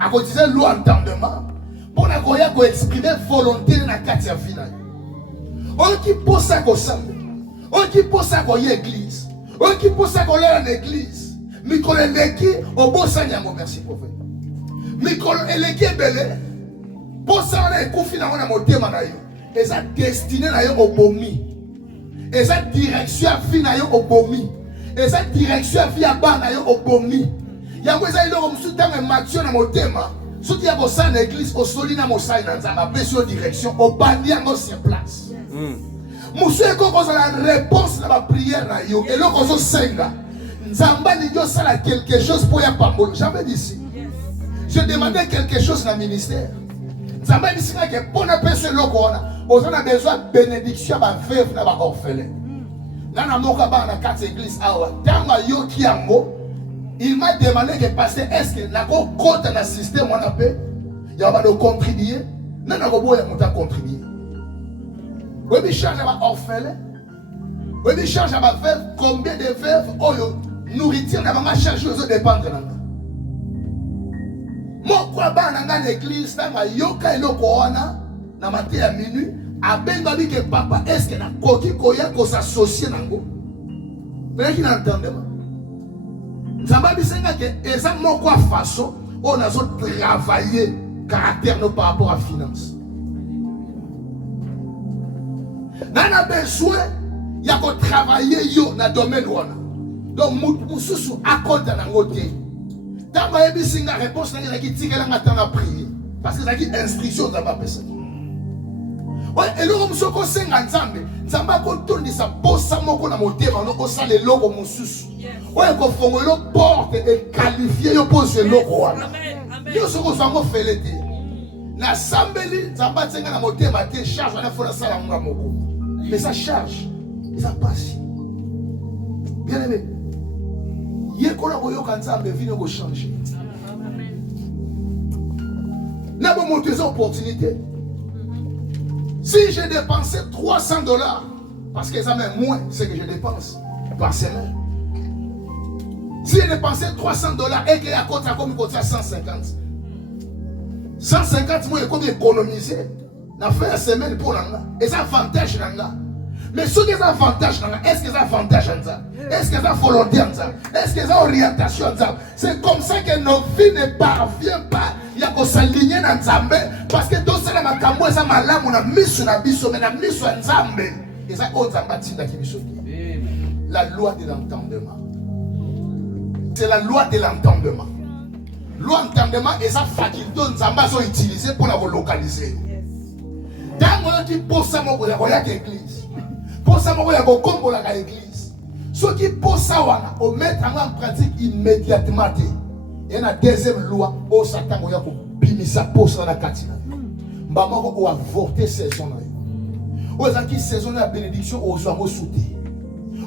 Il faut utiliser la loi de l'entendement pour exprimer la volonté de la katia finale. On qui pose ça comme ça, on qui pose ça comme l'église, on qui pose ça comme l'église. Mikolo eleki obosa nyango merci prophète. Mikolo eleki ebele bosa na ekufi na wana motema na yo. Eza destiné na yo obomi. Eza direction ya vie na yo obomi. Eza direction ya vie ya bana yo obomi. Yango eza iloko musu tanga matio na motema. Soki ya bosa na église osoli na mosai na nzamba peso direction obandi yango sur place. Musu eko kozala réponse na ba prière na yo eloko zo senga. Nzamba ni Dieu sala quelque chose pour y pambolo. J'avais dit ici. Je demandais quelque chose dans le ministère. Nzamba dit que pour ne pas se locoler, on a besoin de bénédiction à veuve et à orphelin. Là, dans mon cabane, dans 4 églises, dans yo kiango, il m'a demandé que pasteur, est-ce que la côte dans le système on a fait, il y a pas de contribuer. Non, non, il y a contribuer. Oui, mais charge à orphelin. Oui, mais charge à veuve. Combien de veuves ont nourriture n'a pas cherché aux autres dépendre. Mon quoi dans l'église, dans la yoka et le corona, dans ma tête à minuit, à benga dit que papa, est-ce que na koki koya ko s'associer nango? Mais qui n'entend pas. Nzamba bisenga que eza mon quoi façon, on a travaillé caractère par rapport à finance. Nana besoin, il y a qu'on travailler yo dans le domaine wana. Donc, Moussousou accorde dans le côté. Tant que vous avez une réponse, vous avez dit que vous avez prié. Parce que vous avez une instruction dans ma personne. Et là, vous avez dit que vous avez dit ça pour ça, vous avez dit que vous avez dit que vous avez dit porte et qualifié pour ce logo. Vous avez dit que na sambeli nzamba tsenga na motema te charge na fona sala nga moko. Mais ça charge, ça passe. Bien aimé. Yekola koyoka nzambe vino ko changer. N'a pas monté cette opportunité. Si j'ai dépensé $300, parce que ça m'est moins ce que je dépense par semaine. Si j'ai dépensé $300 et que à côté comme côté 150. 150 moi comme économiser na fin de semaine pour l'anga. Et ça avantage l'anga. Mais ce qui est avantage l'anga, est-ce que ça avantage en ça? Est-ce que ça volonté en ça? Est-ce que ça orientation en ça? C'est comme ça que nos vies ne parviennent pas. Il y a qu'on s'aligner dans Nzambe parce que dans cela makambo ça malamu on a mis sur la biso mais na mis sur Nzambe. Et ça on Nzamba tinda ki biso. La loi de l'entendement. C'est la loi de l'entendement. L'entendement et sa faculté Nzamba sont utilisées pour la relocaliser. Dans mon qui pour ça mon pour l'église. Pour ça mon ko kombo la église. Ce qui pose ça, on met en pratique immédiatement. Il y a une deuxième loi, au Satan, il y a une pose dans la katina. Maman, on a avorté saison. On a qui saison la bénédiction aux hommes sautés.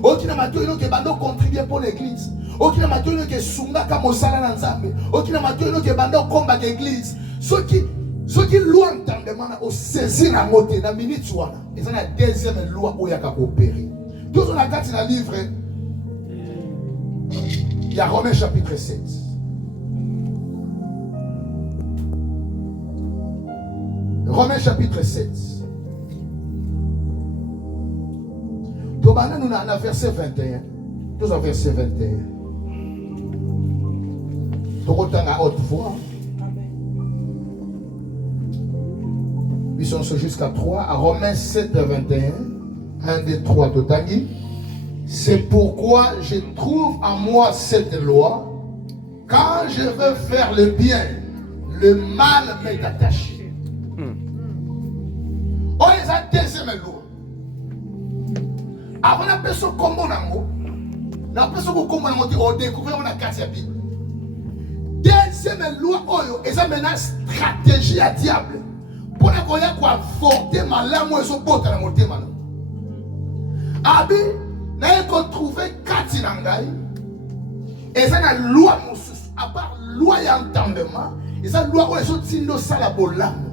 Aucun amateur qui va contribuer pour l'église. Aucun amateur qui sunga comme sala nzambe. Aucun amateur qui va combattre l'église. Ceux qui loi entendement au saisir la moté dans minute wana. Et c'est la deuxième loi où il y a qu'à opérer. Tout on a quatre dans le livre. Il y a Romains chapitre 7. Romains chapitre 7. Nous avons verset 21. Nous avons verset 21. Nous avons à haute voix. Ils sont jusqu'à 3. À Romains 7, 21. 1, 2, 3, Totani. C'est pourquoi je trouve en moi cette loi. Quand je veux faire le bien, le mal m'est attaché. Oh, ils ont deuxième loi. Avant la personne comme la personne comme on découvre la carte de Bible. Deuxième loi, ils ont une stratégie à diable. Pour la koya quoi forter malamu et bota na motema. Abi, na ko trouver kati na ngai. Et ça na loi mususu. À part loi ya entendement, et ça loi o eso tindo sala bolamu.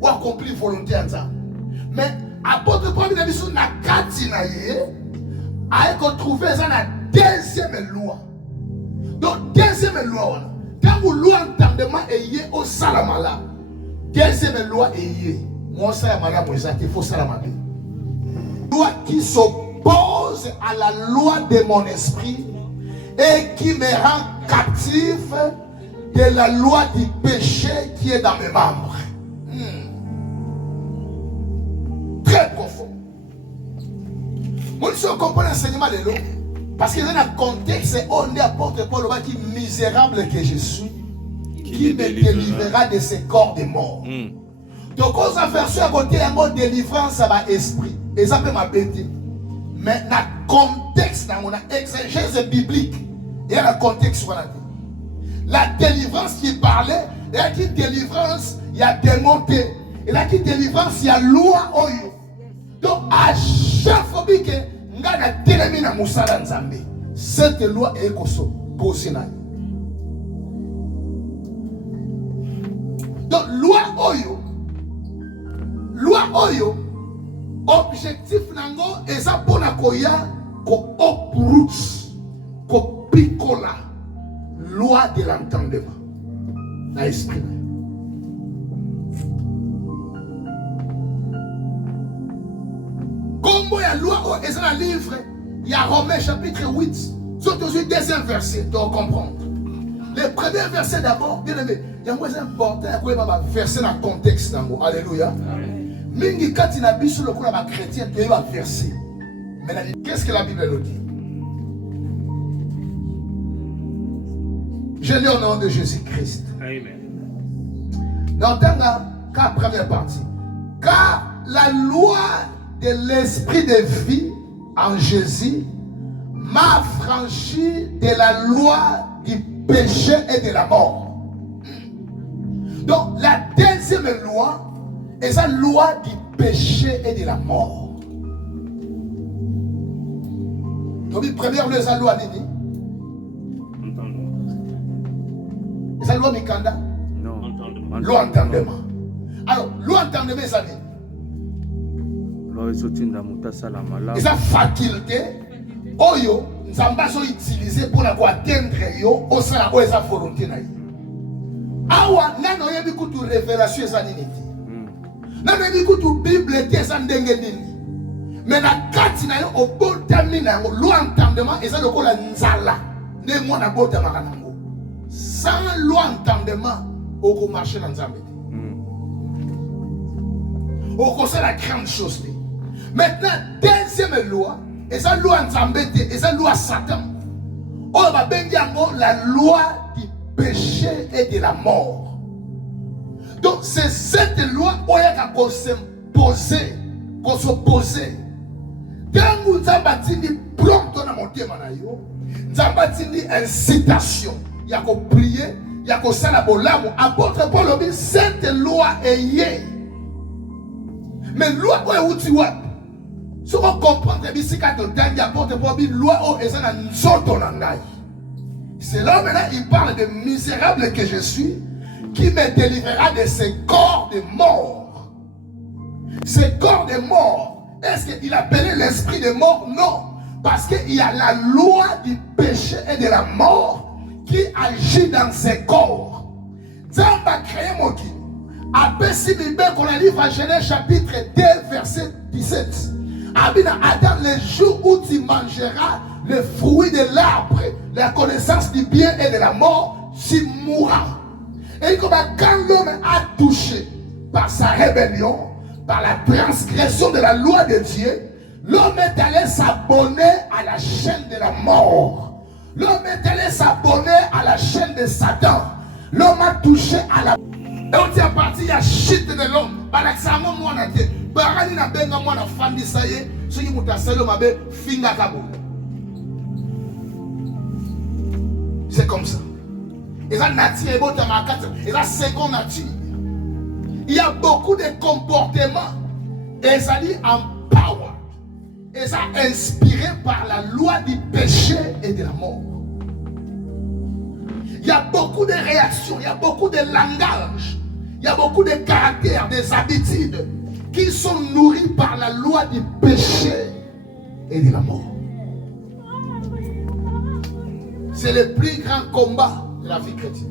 Ou accomplir volonté en ça. Mais apôtre Paul a dit sur la kati na ye, a ko trouver ça na deuxième loi. Donc deuxième loi, quand vous loi entendement est au salamala. Deuxième loi est moi salamala moi ça il faut salamala. Loi qui s'oppose à la loi de mon esprit et qui me rend captif de la loi du péché qui est dans mes membres. Très profond. Moi je comprends l'enseignement de l'eau parce que dans le contexte on est apôtre Paul qui misérable que je suis qui me délivrera de ce corps de mort. Donc on a version à côté un mot délivrance à ma esprit et ça peut m'appêter. Mais dans le contexte dans mon exégèse biblique il y a un contexte sur la délivrance qui parlait il y a qui délivrance il y a démonté et là qui délivrance il y a loi oyo. Donc à chaque fois que nous avons déterminé à Moussala Nzambe, cette loi est posée. Donc loi oyo, objectif nango est ça pour la koya ko uproot, ko picola, loi de l'entendement, l'esprit. Comme il y a loi, et c'est dans le livre, il y a Romains chapitre 8, surtout le deuxième verset, tu dois comprendre. Le premier verset d'abord, bien aimé, il y a un moins important, il y a un verset dans le contexte. Alléluia. Mingi quand il a mis sur le coup de la chrétienne, il y a un verset. Mais qu'est-ce que la Bible nous dit? Je lis au nom de Jésus-Christ. Amen. Dans la première partie. Car la loi de l'esprit de vie en Jésus m'a franchi de la loi du péché et de la mort. Donc la deuxième loi est la loi du péché et de la mort. Donc la première loi est la loi nini? C'est la loi Mikanda? Non. Loi entendement. Alors, loi entendement c'est ça. Et sa faculté, oyo, nous avons utilisé pour atteindre yo, au sein de sa volonté. Awa, nano yebi kutu révélation za nini. Nano yebi kutu Bible te za ndenge nini. Mais na kati na yo obotami na yo, loi entendement eza lokola nzala. Ne mwana botama kanango. Sans loi entendement, oko marcher dans Nzambe. Oko c'est la grande chose. Maintenant, deuxième loi, et ça loi Nzambete, et ça loi Satan. On va bénir la loi du péché et de la mort. Donc c'est cette loi où il y a qu'on s'opposer Tangu nzamba tindi prompto na motema na yo. Nzamba tindi incitation. Yako prier, yako sala bolamu. Apôtre Paul obi cette loi est yé. Mais loi quoi où tu vois? Si on comprend que bisika to tangi apôtre Paul obi loi o ezana nzoto na ngai. C'est là maintenant il parle de misérable que je suis qui me délivrera de ces corps de mort. Ces corps de mort. Est-ce qu'il appelait l'esprit de mort? Non. Parce qu'il y a la loi du péché et de la mort qui agit dans ces corps. Zamba créé moki. Après si qu'on a lu dans Genèse chapitre 2 verset 17. Abina attend le jour où tu mangeras le fruit de l'arbre, la connaissance du bien et de la mort, tu mourras. Et comme quand l'homme a touché par sa rébellion, par la transgression de la loi de Dieu, l'homme est allé s'abonner à la chaîne de la mort. L'homme est allé s'abonner à la chaîne de Satan. L'homme a touché à la... Et on dit à partir, il y a chute de l'homme. Balaksaman moi na te. Barani na benga moi na fandi saye. Ce qui m'a tassé l'homme abe finga kabo. C'est comme ça. Et ça nature est beau ta makate. Et ça seconde nature. Il y a beaucoup de comportements. Et ça dit empower. Et ça inspiré par la loi du péché et de la mort. Il y a beaucoup de réactions, il y a beaucoup de langage, il y a beaucoup de caractères, des habitudes qui sont nourris par la loi du péché et de la mort. C'est le plus grand combat de la vie chrétienne.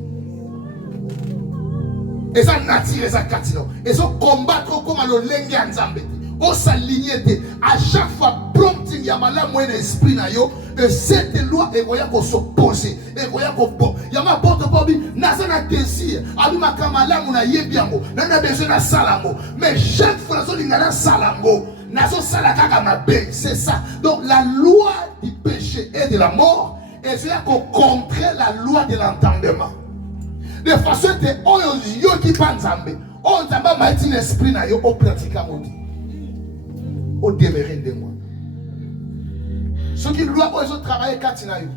Et ça nature, et ça catino. Et ça combattre comme le lengue en Zambie. On s'aligne à chaque fois prompting yamala moins esprit na yo et cette loi est voyant qu'on s'oppose et voyant qu'on bon yama porte pas bi nazana désir abi makamala muna yebiango nana besoin na salamo mais chaque fois nazo lingana salamo nazo salaka kama be c'est ça. Donc la loi du péché et de la mort est voyant qu'on contrer la loi de l'entendement de façon que oyo yo qui panzambe on tamba maiti l'esprit na yo au pratika modi au demeure de moi. Ceux qui doivent aussi travailler katina yo.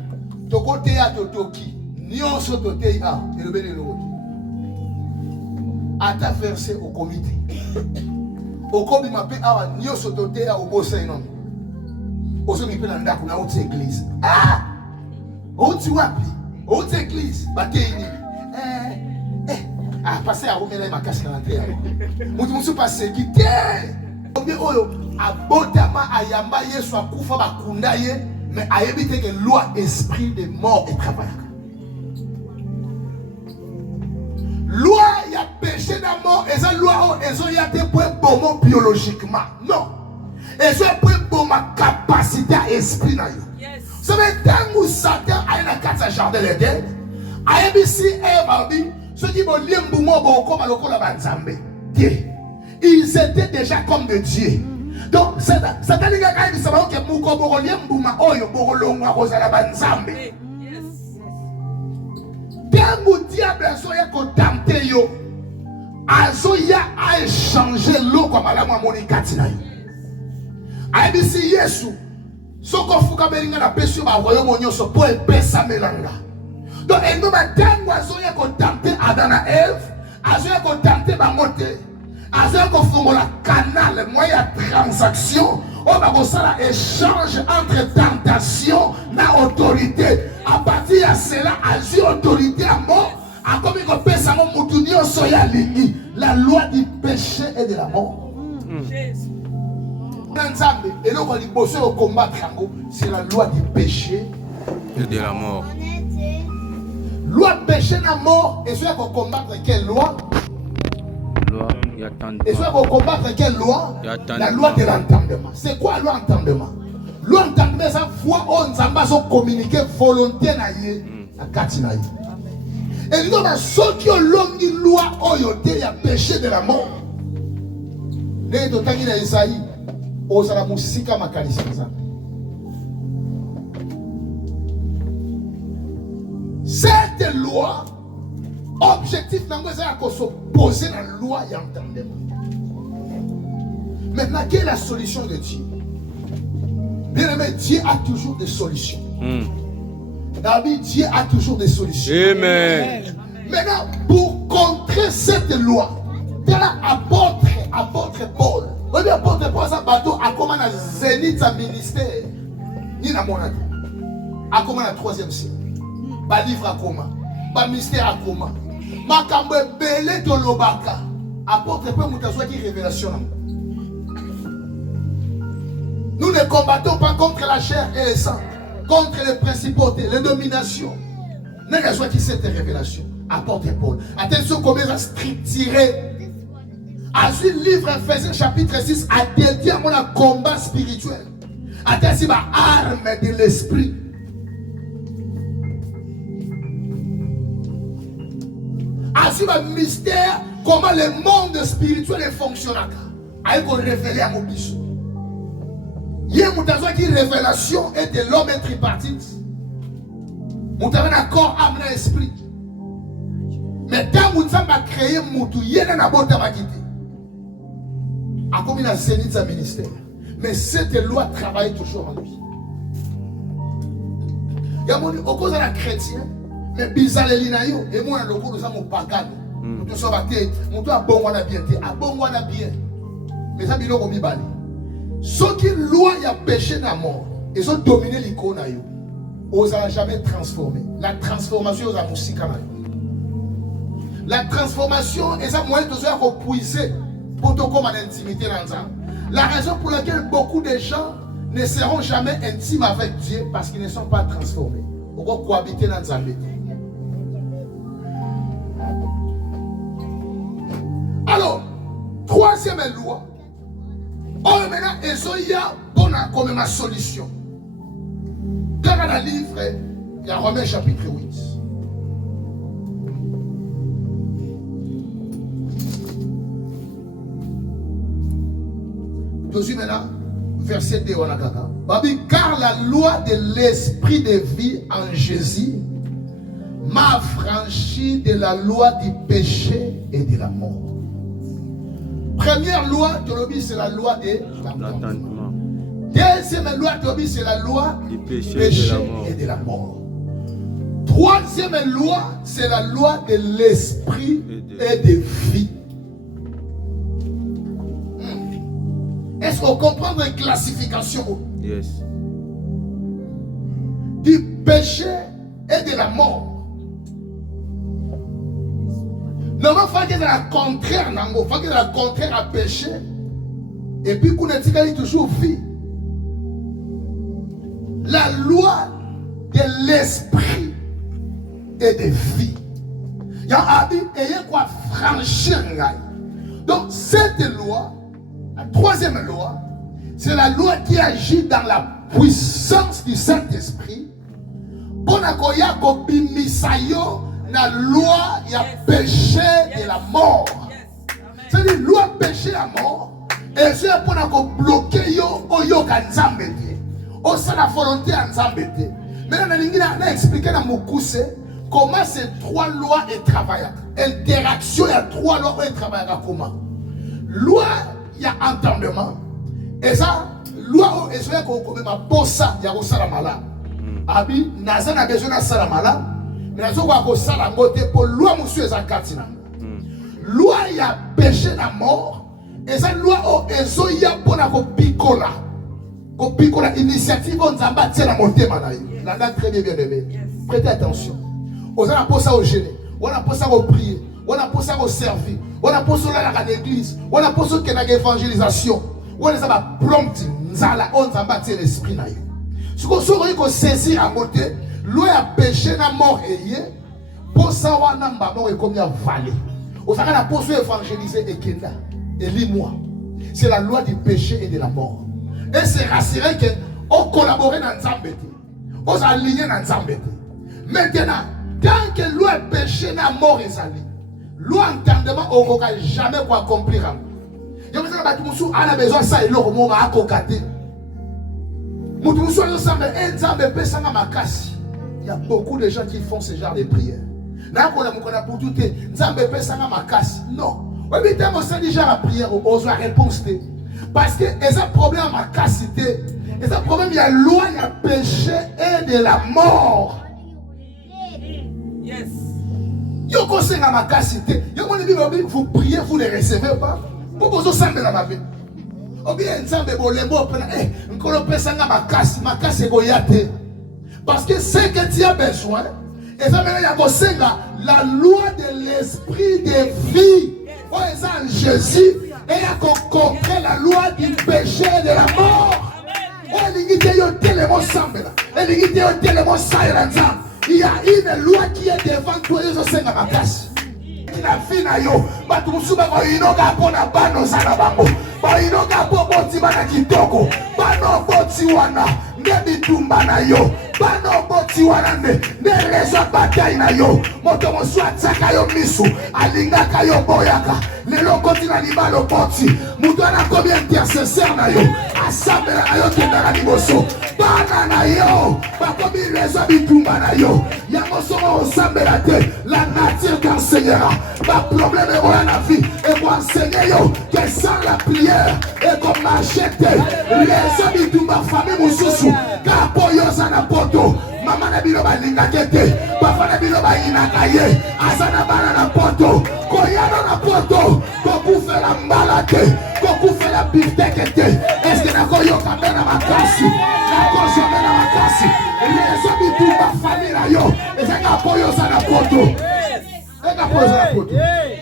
To côté à totoki, nyon so toté a, et le béni l'autre. À ta versé au comité. Au comité m'appelle awa nyon so toté a au bossé non. Au so mi pe nanda kuna autre église. Ah! Autre wapi? Autre église, baté ini. Ah, passer à Romela ma casse dans l'entrée. Mutu passer qui tiens. Oyo abotama ayamba yesu akufa bakunda ye mais ayebite que loi esprit de mort et travail. Loi ya péché na mort et ça loi ezo ya te pour bon biologiquement. Non. Ezo pour bon ma capacité à esprit na yo. Yes. Ça veut tangu Satan a na kata jardin l'Éden. Ayebisi Eva bi ce qui bo liembu mo bo ko maloko la banzambe. Dieu. Ils étaient déjà comme de Dieu. Donc, c'est un gars qui dit que Mouko Borolien Bouma Oyo Borolonga Rosala Banzambe. Quand le diable a contenté, Azoya a échangé l'eau comme à la Monika Tinaï. A dit si Yesu, ce qu'on fout comme il y a la péché, va envoyer mon yoso pour épais sa mélanga. Donc, et nous, maintenant, Azoya a contenté Adam et Ève, Azoya a contenté Bamote. Azoya a la canal, moyen de transaction, on va faire l'échange entre tentation et autorité. À partir de cela, Azoya autorité à mort, à comme il peut ça, la loi du péché et de la mort. Et donc, on dit bosser au combat, c'est la loi du péché et de la mort. Loi péché et la mort, et soit qu'on combattre quelle loi? Et soit qu'on combattre quelle loi? La loi de l'entendement. C'est quoi la loi d'entendement? Loi d'entendement, c'est la foi où on s'en communiquer volonté à Katina. Et nous, ceux qui ont l'homme loi où il y a péché de la mort. Les deux temps, il y a Isaïe. Osala musika makanisa nzambe. Cette loi, objectif nango ezala ko s'opposer à la loi et entendement. Maintenant, quelle est la solution de Dieu? Bien aimé, Dieu a toujours des solutions. David, Dieu a toujours des solutions. Amen. Maintenant, pour contrer cette loi, apôtre Paul, apôtre Paul, ça bateau a commencé à zénith sa ministère. Ni na monade. A commencé à 3e siècle. Ba livre à comment? Ba mystère à comment? Ma kambe belé de l'obaka. Apôtre Paul moutazoua qui révélation. Nous ne combattons pas contre la chair et le sang, contre les principautés, les dominations. Mais il y a qui cette révélation. Apôtre Paul. Attention comment il a structuré. À ce livre, Ephésiens chapitre 6, a dédié à mon combat spirituel. Attention à l'arme de l'esprit. À ce mystère, comment le monde spirituel fonctionne. A été révélé à mon bichon. Il y a une révélation et de l'homme est tripartite. Nous avons un corps, âme et esprit. Mais quand nous avons créé Moutou, il y a un bon temps à quitter. A comme il a zénith sa ministère. Mais cette loi travaille toujours en lui. Il y a au cause de la chrétien, mais bizarre les linayo, et moi, le coup, nous sommes pagan. Nous sommes battus, nous sommes bon, on a bien, mais ça, il y a un bali. Ceux qui loi y a péché dans la mort, ils ont dominé l'icône. Ils n'ont jamais transformé. La transformation, ils ont musique. La transformation, ils ont moyen de puiser pour te comme en intimité dans ça. La raison pour laquelle beaucoup de gens ne seront jamais intimes avec Dieu parce qu'ils ne sont pas transformés. Ils vont cohabiter dans ça. Alors, troisième loi. Oh, maintenant, il y a comme ma solution. Dans le livre, il y a Romains chapitre 8. Maintenant, verset 2. Car la loi de l'esprit de vie en Jésus m'a affranchi de la loi du péché et de la mort. Première loi, c'est la loi de l'entendement. Deuxième loi, c'est la loi du péché et de la mort. Troisième loi, c'est la loi de l'esprit et de vie. Est-ce qu'on comprend la classification? Yes. Du péché et de la mort. Normalement, il faut qu'il y ait la contraire, il faut qu'il y ait la contraire à péché. Et puis, qu'on ait toujours vie. La loi de l'esprit et de vie. Il y a quoi franchir. Donc, cette loi, la troisième loi, c'est la loi qui agit dans la puissance du Saint-Esprit. Pour la loi, il y a péché et la mort. C'est-à-dire, loi péché et mort. Et c'est pour bloquer yo kanzambe. Oh, c'est la volonté kanzambe. Maintenant, on a expliqué dans Moukousse comment ces trois lois travaillent. Interaction, il y a trois lois qui travaillent comment. Loi, il y a entendement. Et ça, loi, il y a un posa, il y a un salamala. Abi, Nazan a besoin de salamala. Mais il y a un salamala pour loi, monsieur, et ça, katina. Loi, il y a péché dans la mort. Et ça, loi, il y a pour la picola. Picola, initiative, on s'en bat, c'est la montée, madame. La date très bien aimée. Prêtez attention. On a posé au gêner. On a posé au prier. On a posé au servir. On a posé à l'église. On a posé à l'évangélisation. On a prompt. On a battu l'esprit. Ce qu'on se saisir à côté, l'eau a péché dans la mort et pour savoir dans la mort et comme il y a valé. On a posé évangéliser et kenda. Et lis-moi. C'est la loi du péché et de la mort. Et c'est rassuré que on collabore dans Zambété. On s'aligne dans Zambété. Maintenant, tant que loi péché dans la mort est salée, loi entendement, on ne peut jamais accomplir. Il y a besoin de ça et l'autre moment à cocater. Il y a beaucoup de gens qui font ce genre de prières. Non. Oui, mais on sait déjà la prière, on a réponse. Parce que les problèmes à ma capacité, Et ça problème, il y a loi, il y a péché et de la mort. Yes. Yo conseille à ma cassité. Yo mon ami, vous priez, vous ne recevez pas. Pour vous ensemble dans ma vie. Ou bien ensemble bolembo pena nkolo pesa nga makasi goyate. Parce que ce que tu as besoin, et ça maintenant il y a kosenga la loi de l'esprit de vie. Oh, et ça en Jésus, et il y a comprendre la loi du péché et de la mort. Oh, il y a tellement ensemble là. Il y a tellement ça ensemble. Il y a une loi qui est devant toi et je sais nga makasi. La vie na yo, batu musuba ko inoga pona bano sana bango. Ba inoga po boti bana kitoko. Bano boti wana ndebi tumba na yo. Bano boti wana ne rezo bataille na yo. Moto mosu ataka yo misu, alinga ka yo boyaka. Lelo koti na libalo boti. Mutu ana komi intercesseur na yo. Assemble na yo kenda na liboso. Bana na yo, ba komi rezo bitumba na yo. Yango somo osambela te, la nature t'enseignera. Pas problème et voilà la vie et pour enseigner yo que sans la prière et comme machette les amis de ma famille mususu kapo yo sana poto mama na bino balinga kete papa na bino ba inakaye asana bana na poto koyano na poto kokufe la mbalate kokufe la bifteke te est-ce que na koyo kamera makasi na kozo na makasi les amis de ma famille na yo et ça kapo yo sana poto.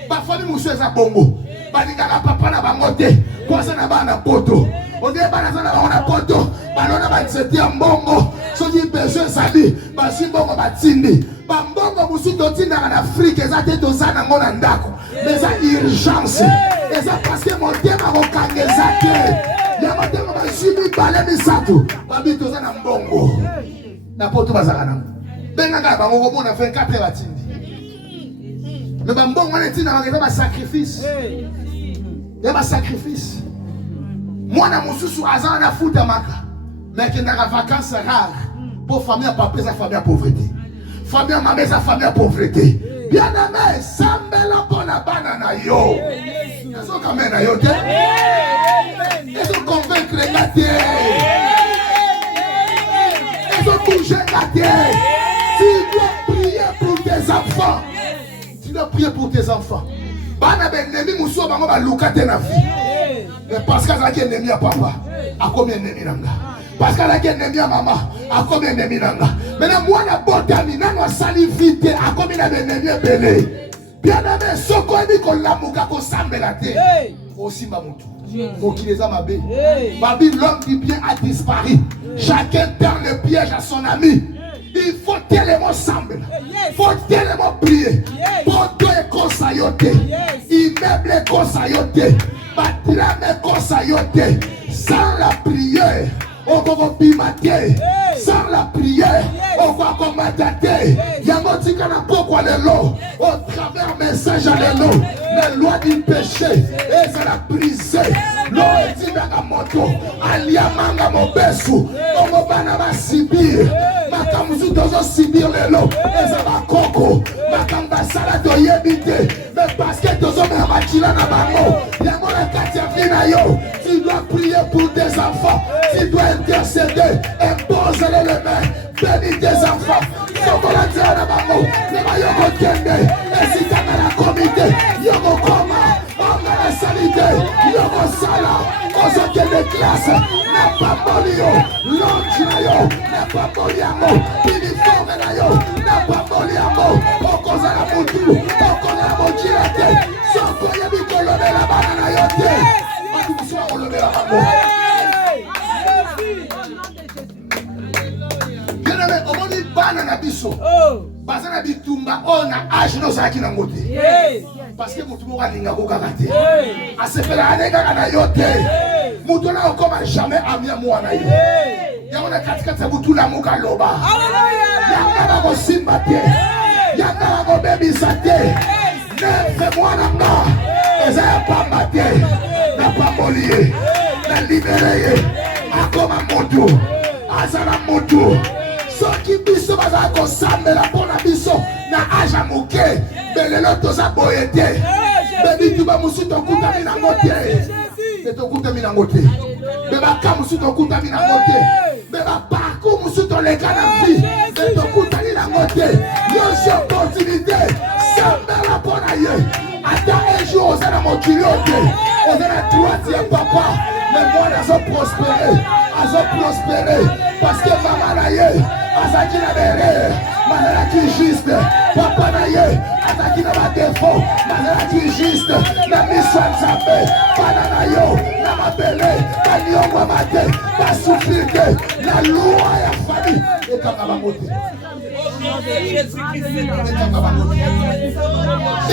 Ba famille musu eza bongo balingaka papa na bango te posa na bana poto odie bana za na bango na poto balona banzete ya mbongo soki besoin ezali basi mbongo batindi bambongo musu totindaka na Afrique eza te toza nango na ndako mais eza urgence eza parce que motema kokanga eza te ya motema bazwi mibale misato babi toza na mbongo na poto bazaka nango bengaka bango komona 24 batindi. Mais bon, on est dit qu'il y a un sacrifice. Il y a un sacrifice. Moi, je suis à la foot à Maka. Mais il y a des vacances rares. Pour famille à papier, sa famille à pauvreté. Famille à maman, sa famille à pauvreté. Bien aimé, ça me la bonne banane. Yo. Ils sont quand même yo. Ils sont convaincus les gâtés. Ils ont bougé les gâtés. Tu dois prier pour tes enfants. Tu dois prier pour tes enfants. Bana ben ennemi muso bango ba lukate na vie. Mais parce qu'à la ennemi à papa, à combien ennemi nanga? Parce qu'à la ennemi à maman, à combien ennemi nanga? Maintenant moi na botami na no sali vite à combien ennemi belé. Bien aimé soko ni ko lamuka ko sambela te. Aussi ma mutu. Qui les a mabé. Babi l'homme du bien a disparu. Chacun tend le piège à son ami. Il faut tellement sembler. Il faut tellement prier. Poto et konsayote. Immeuble et konsayote. Bâtiment et konsayote. Sans la prière, on va pimater. Sans la prière, on va commander. Yamotika na pourquoi les lots. Au travers message à les lots. La loi du péché. Et ça l'a brisé. L'eau est dit à moto. Aliamanga mobesu. On va sibir. Makamuzu dozo sibir les lots. Et ça va coco. Makamba sala do yebite. Mais parce que dozo me machila na bango. Yamona katia vina yo. Tu dois prier pour tes enfants. Tu dois intercéder. Impose-les les mains. Bénis tes enfants. Sokola tia na bango. Nema yoko kende. Et si t'as la comité. Yoko koma. On a la sanité. Yoko sala. On se tient des classes. N'a pas molio. L'ange na yo. N'a pas moliamo. Uniforme na yo. N'a pas moliamo. On cause à la moutou. On cause à la motilate. Sans quoi y'a mis colonne la banane yo te. Matu soit colonne la banane. Bien aimé, on dit banane biso. Bazana bitumba on a âge no saki na ngote. Parce que mutu mo kalinga ko kakate. Asepela aneka na yo te. Mutu na okoma jamais amia mwana yo. Yamona katikati ya mutu la muka loba. Yanga ko simba te. Yanga ko baby sate. Ne fais moi na nga. Eza pa mate. Na pa molie. Na libéré. Akoma mutu. Azana mutu. Soki biso baza ko sambela pona biso na aja moke belelo toza boyete bebi tuba musuto kutani na mote Mais ton coup t'a mis dans côté. Mais ma cam sur ton coup t'a mis dans côté. Mais ma parcours sur ton légal en vie. Mais ton coup t'a mis dans côté. Nos opportunités. Ça me la bonne aïe. Attends un jour, on est dans mon culotté. On est dans droite, papa. Mais moi, elles ont prospéré. Elles ont prospéré. Parce que maman aïe. Azaki na bere, manera qui juste, papa na ye, azaki na ma défaut, manera qui juste, na mission nzambe, pana na yo, na mabele, na nyongo mate, na souffrite, na loi ya famille, et kaka bamote.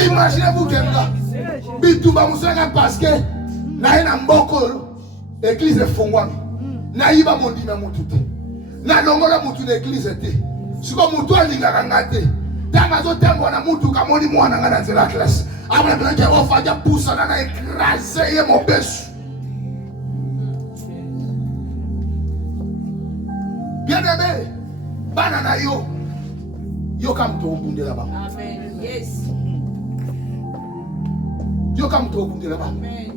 Imaginez-vous quelqu'un, bituba musanga parce que na ye na mboko, église efongwami, na yiba mondima mutute. Na longola mutu na église te. Siko mutu alingaka ngate. Tanga zo tembo na mutu kamoni mwana ngana nzela classe. Abana blanke ofaja pousa na écraser ye mobesu. Bien aimé. Bana na yo. Yo kam to bunde là-bas. Amen. Yes. Yo kam to bunde là-bas. Amen.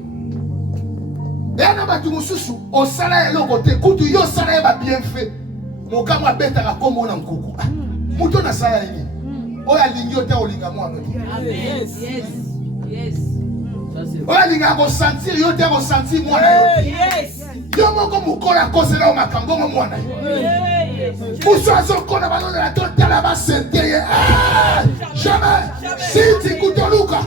Et na batu mususu o sala eloko te kutu yo sala ba bien fait. Mokamwa betaka kombo na mkuku. Muto na sala yini. Oya lingi ota olinga mwana. Yes, yes. Yes. Oya linga ko sentir yo te ko sentir mwana yo. Yes. Yo moko mukola kosela o makambo mwana yo. Muso azokona balona la totala ba senteye. Jamais. Si tu kutoluka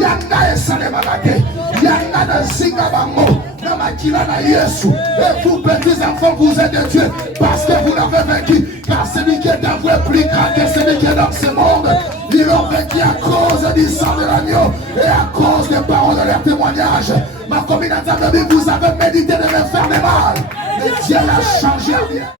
yanga esale malade. Yanga na singa bango. Et vous, petits enfants, vous êtes de Dieu parce que vous l'avez vaincu. Car celui qui est en vous est plus grand que celui qui est dans ce monde. Ils l'ont vaincu à cause du sang de l'agneau et à cause des paroles de leur témoignage. Ma communauté de vie, vous avez médité de me faire du mal. Mais Dieu l'a changé en bien.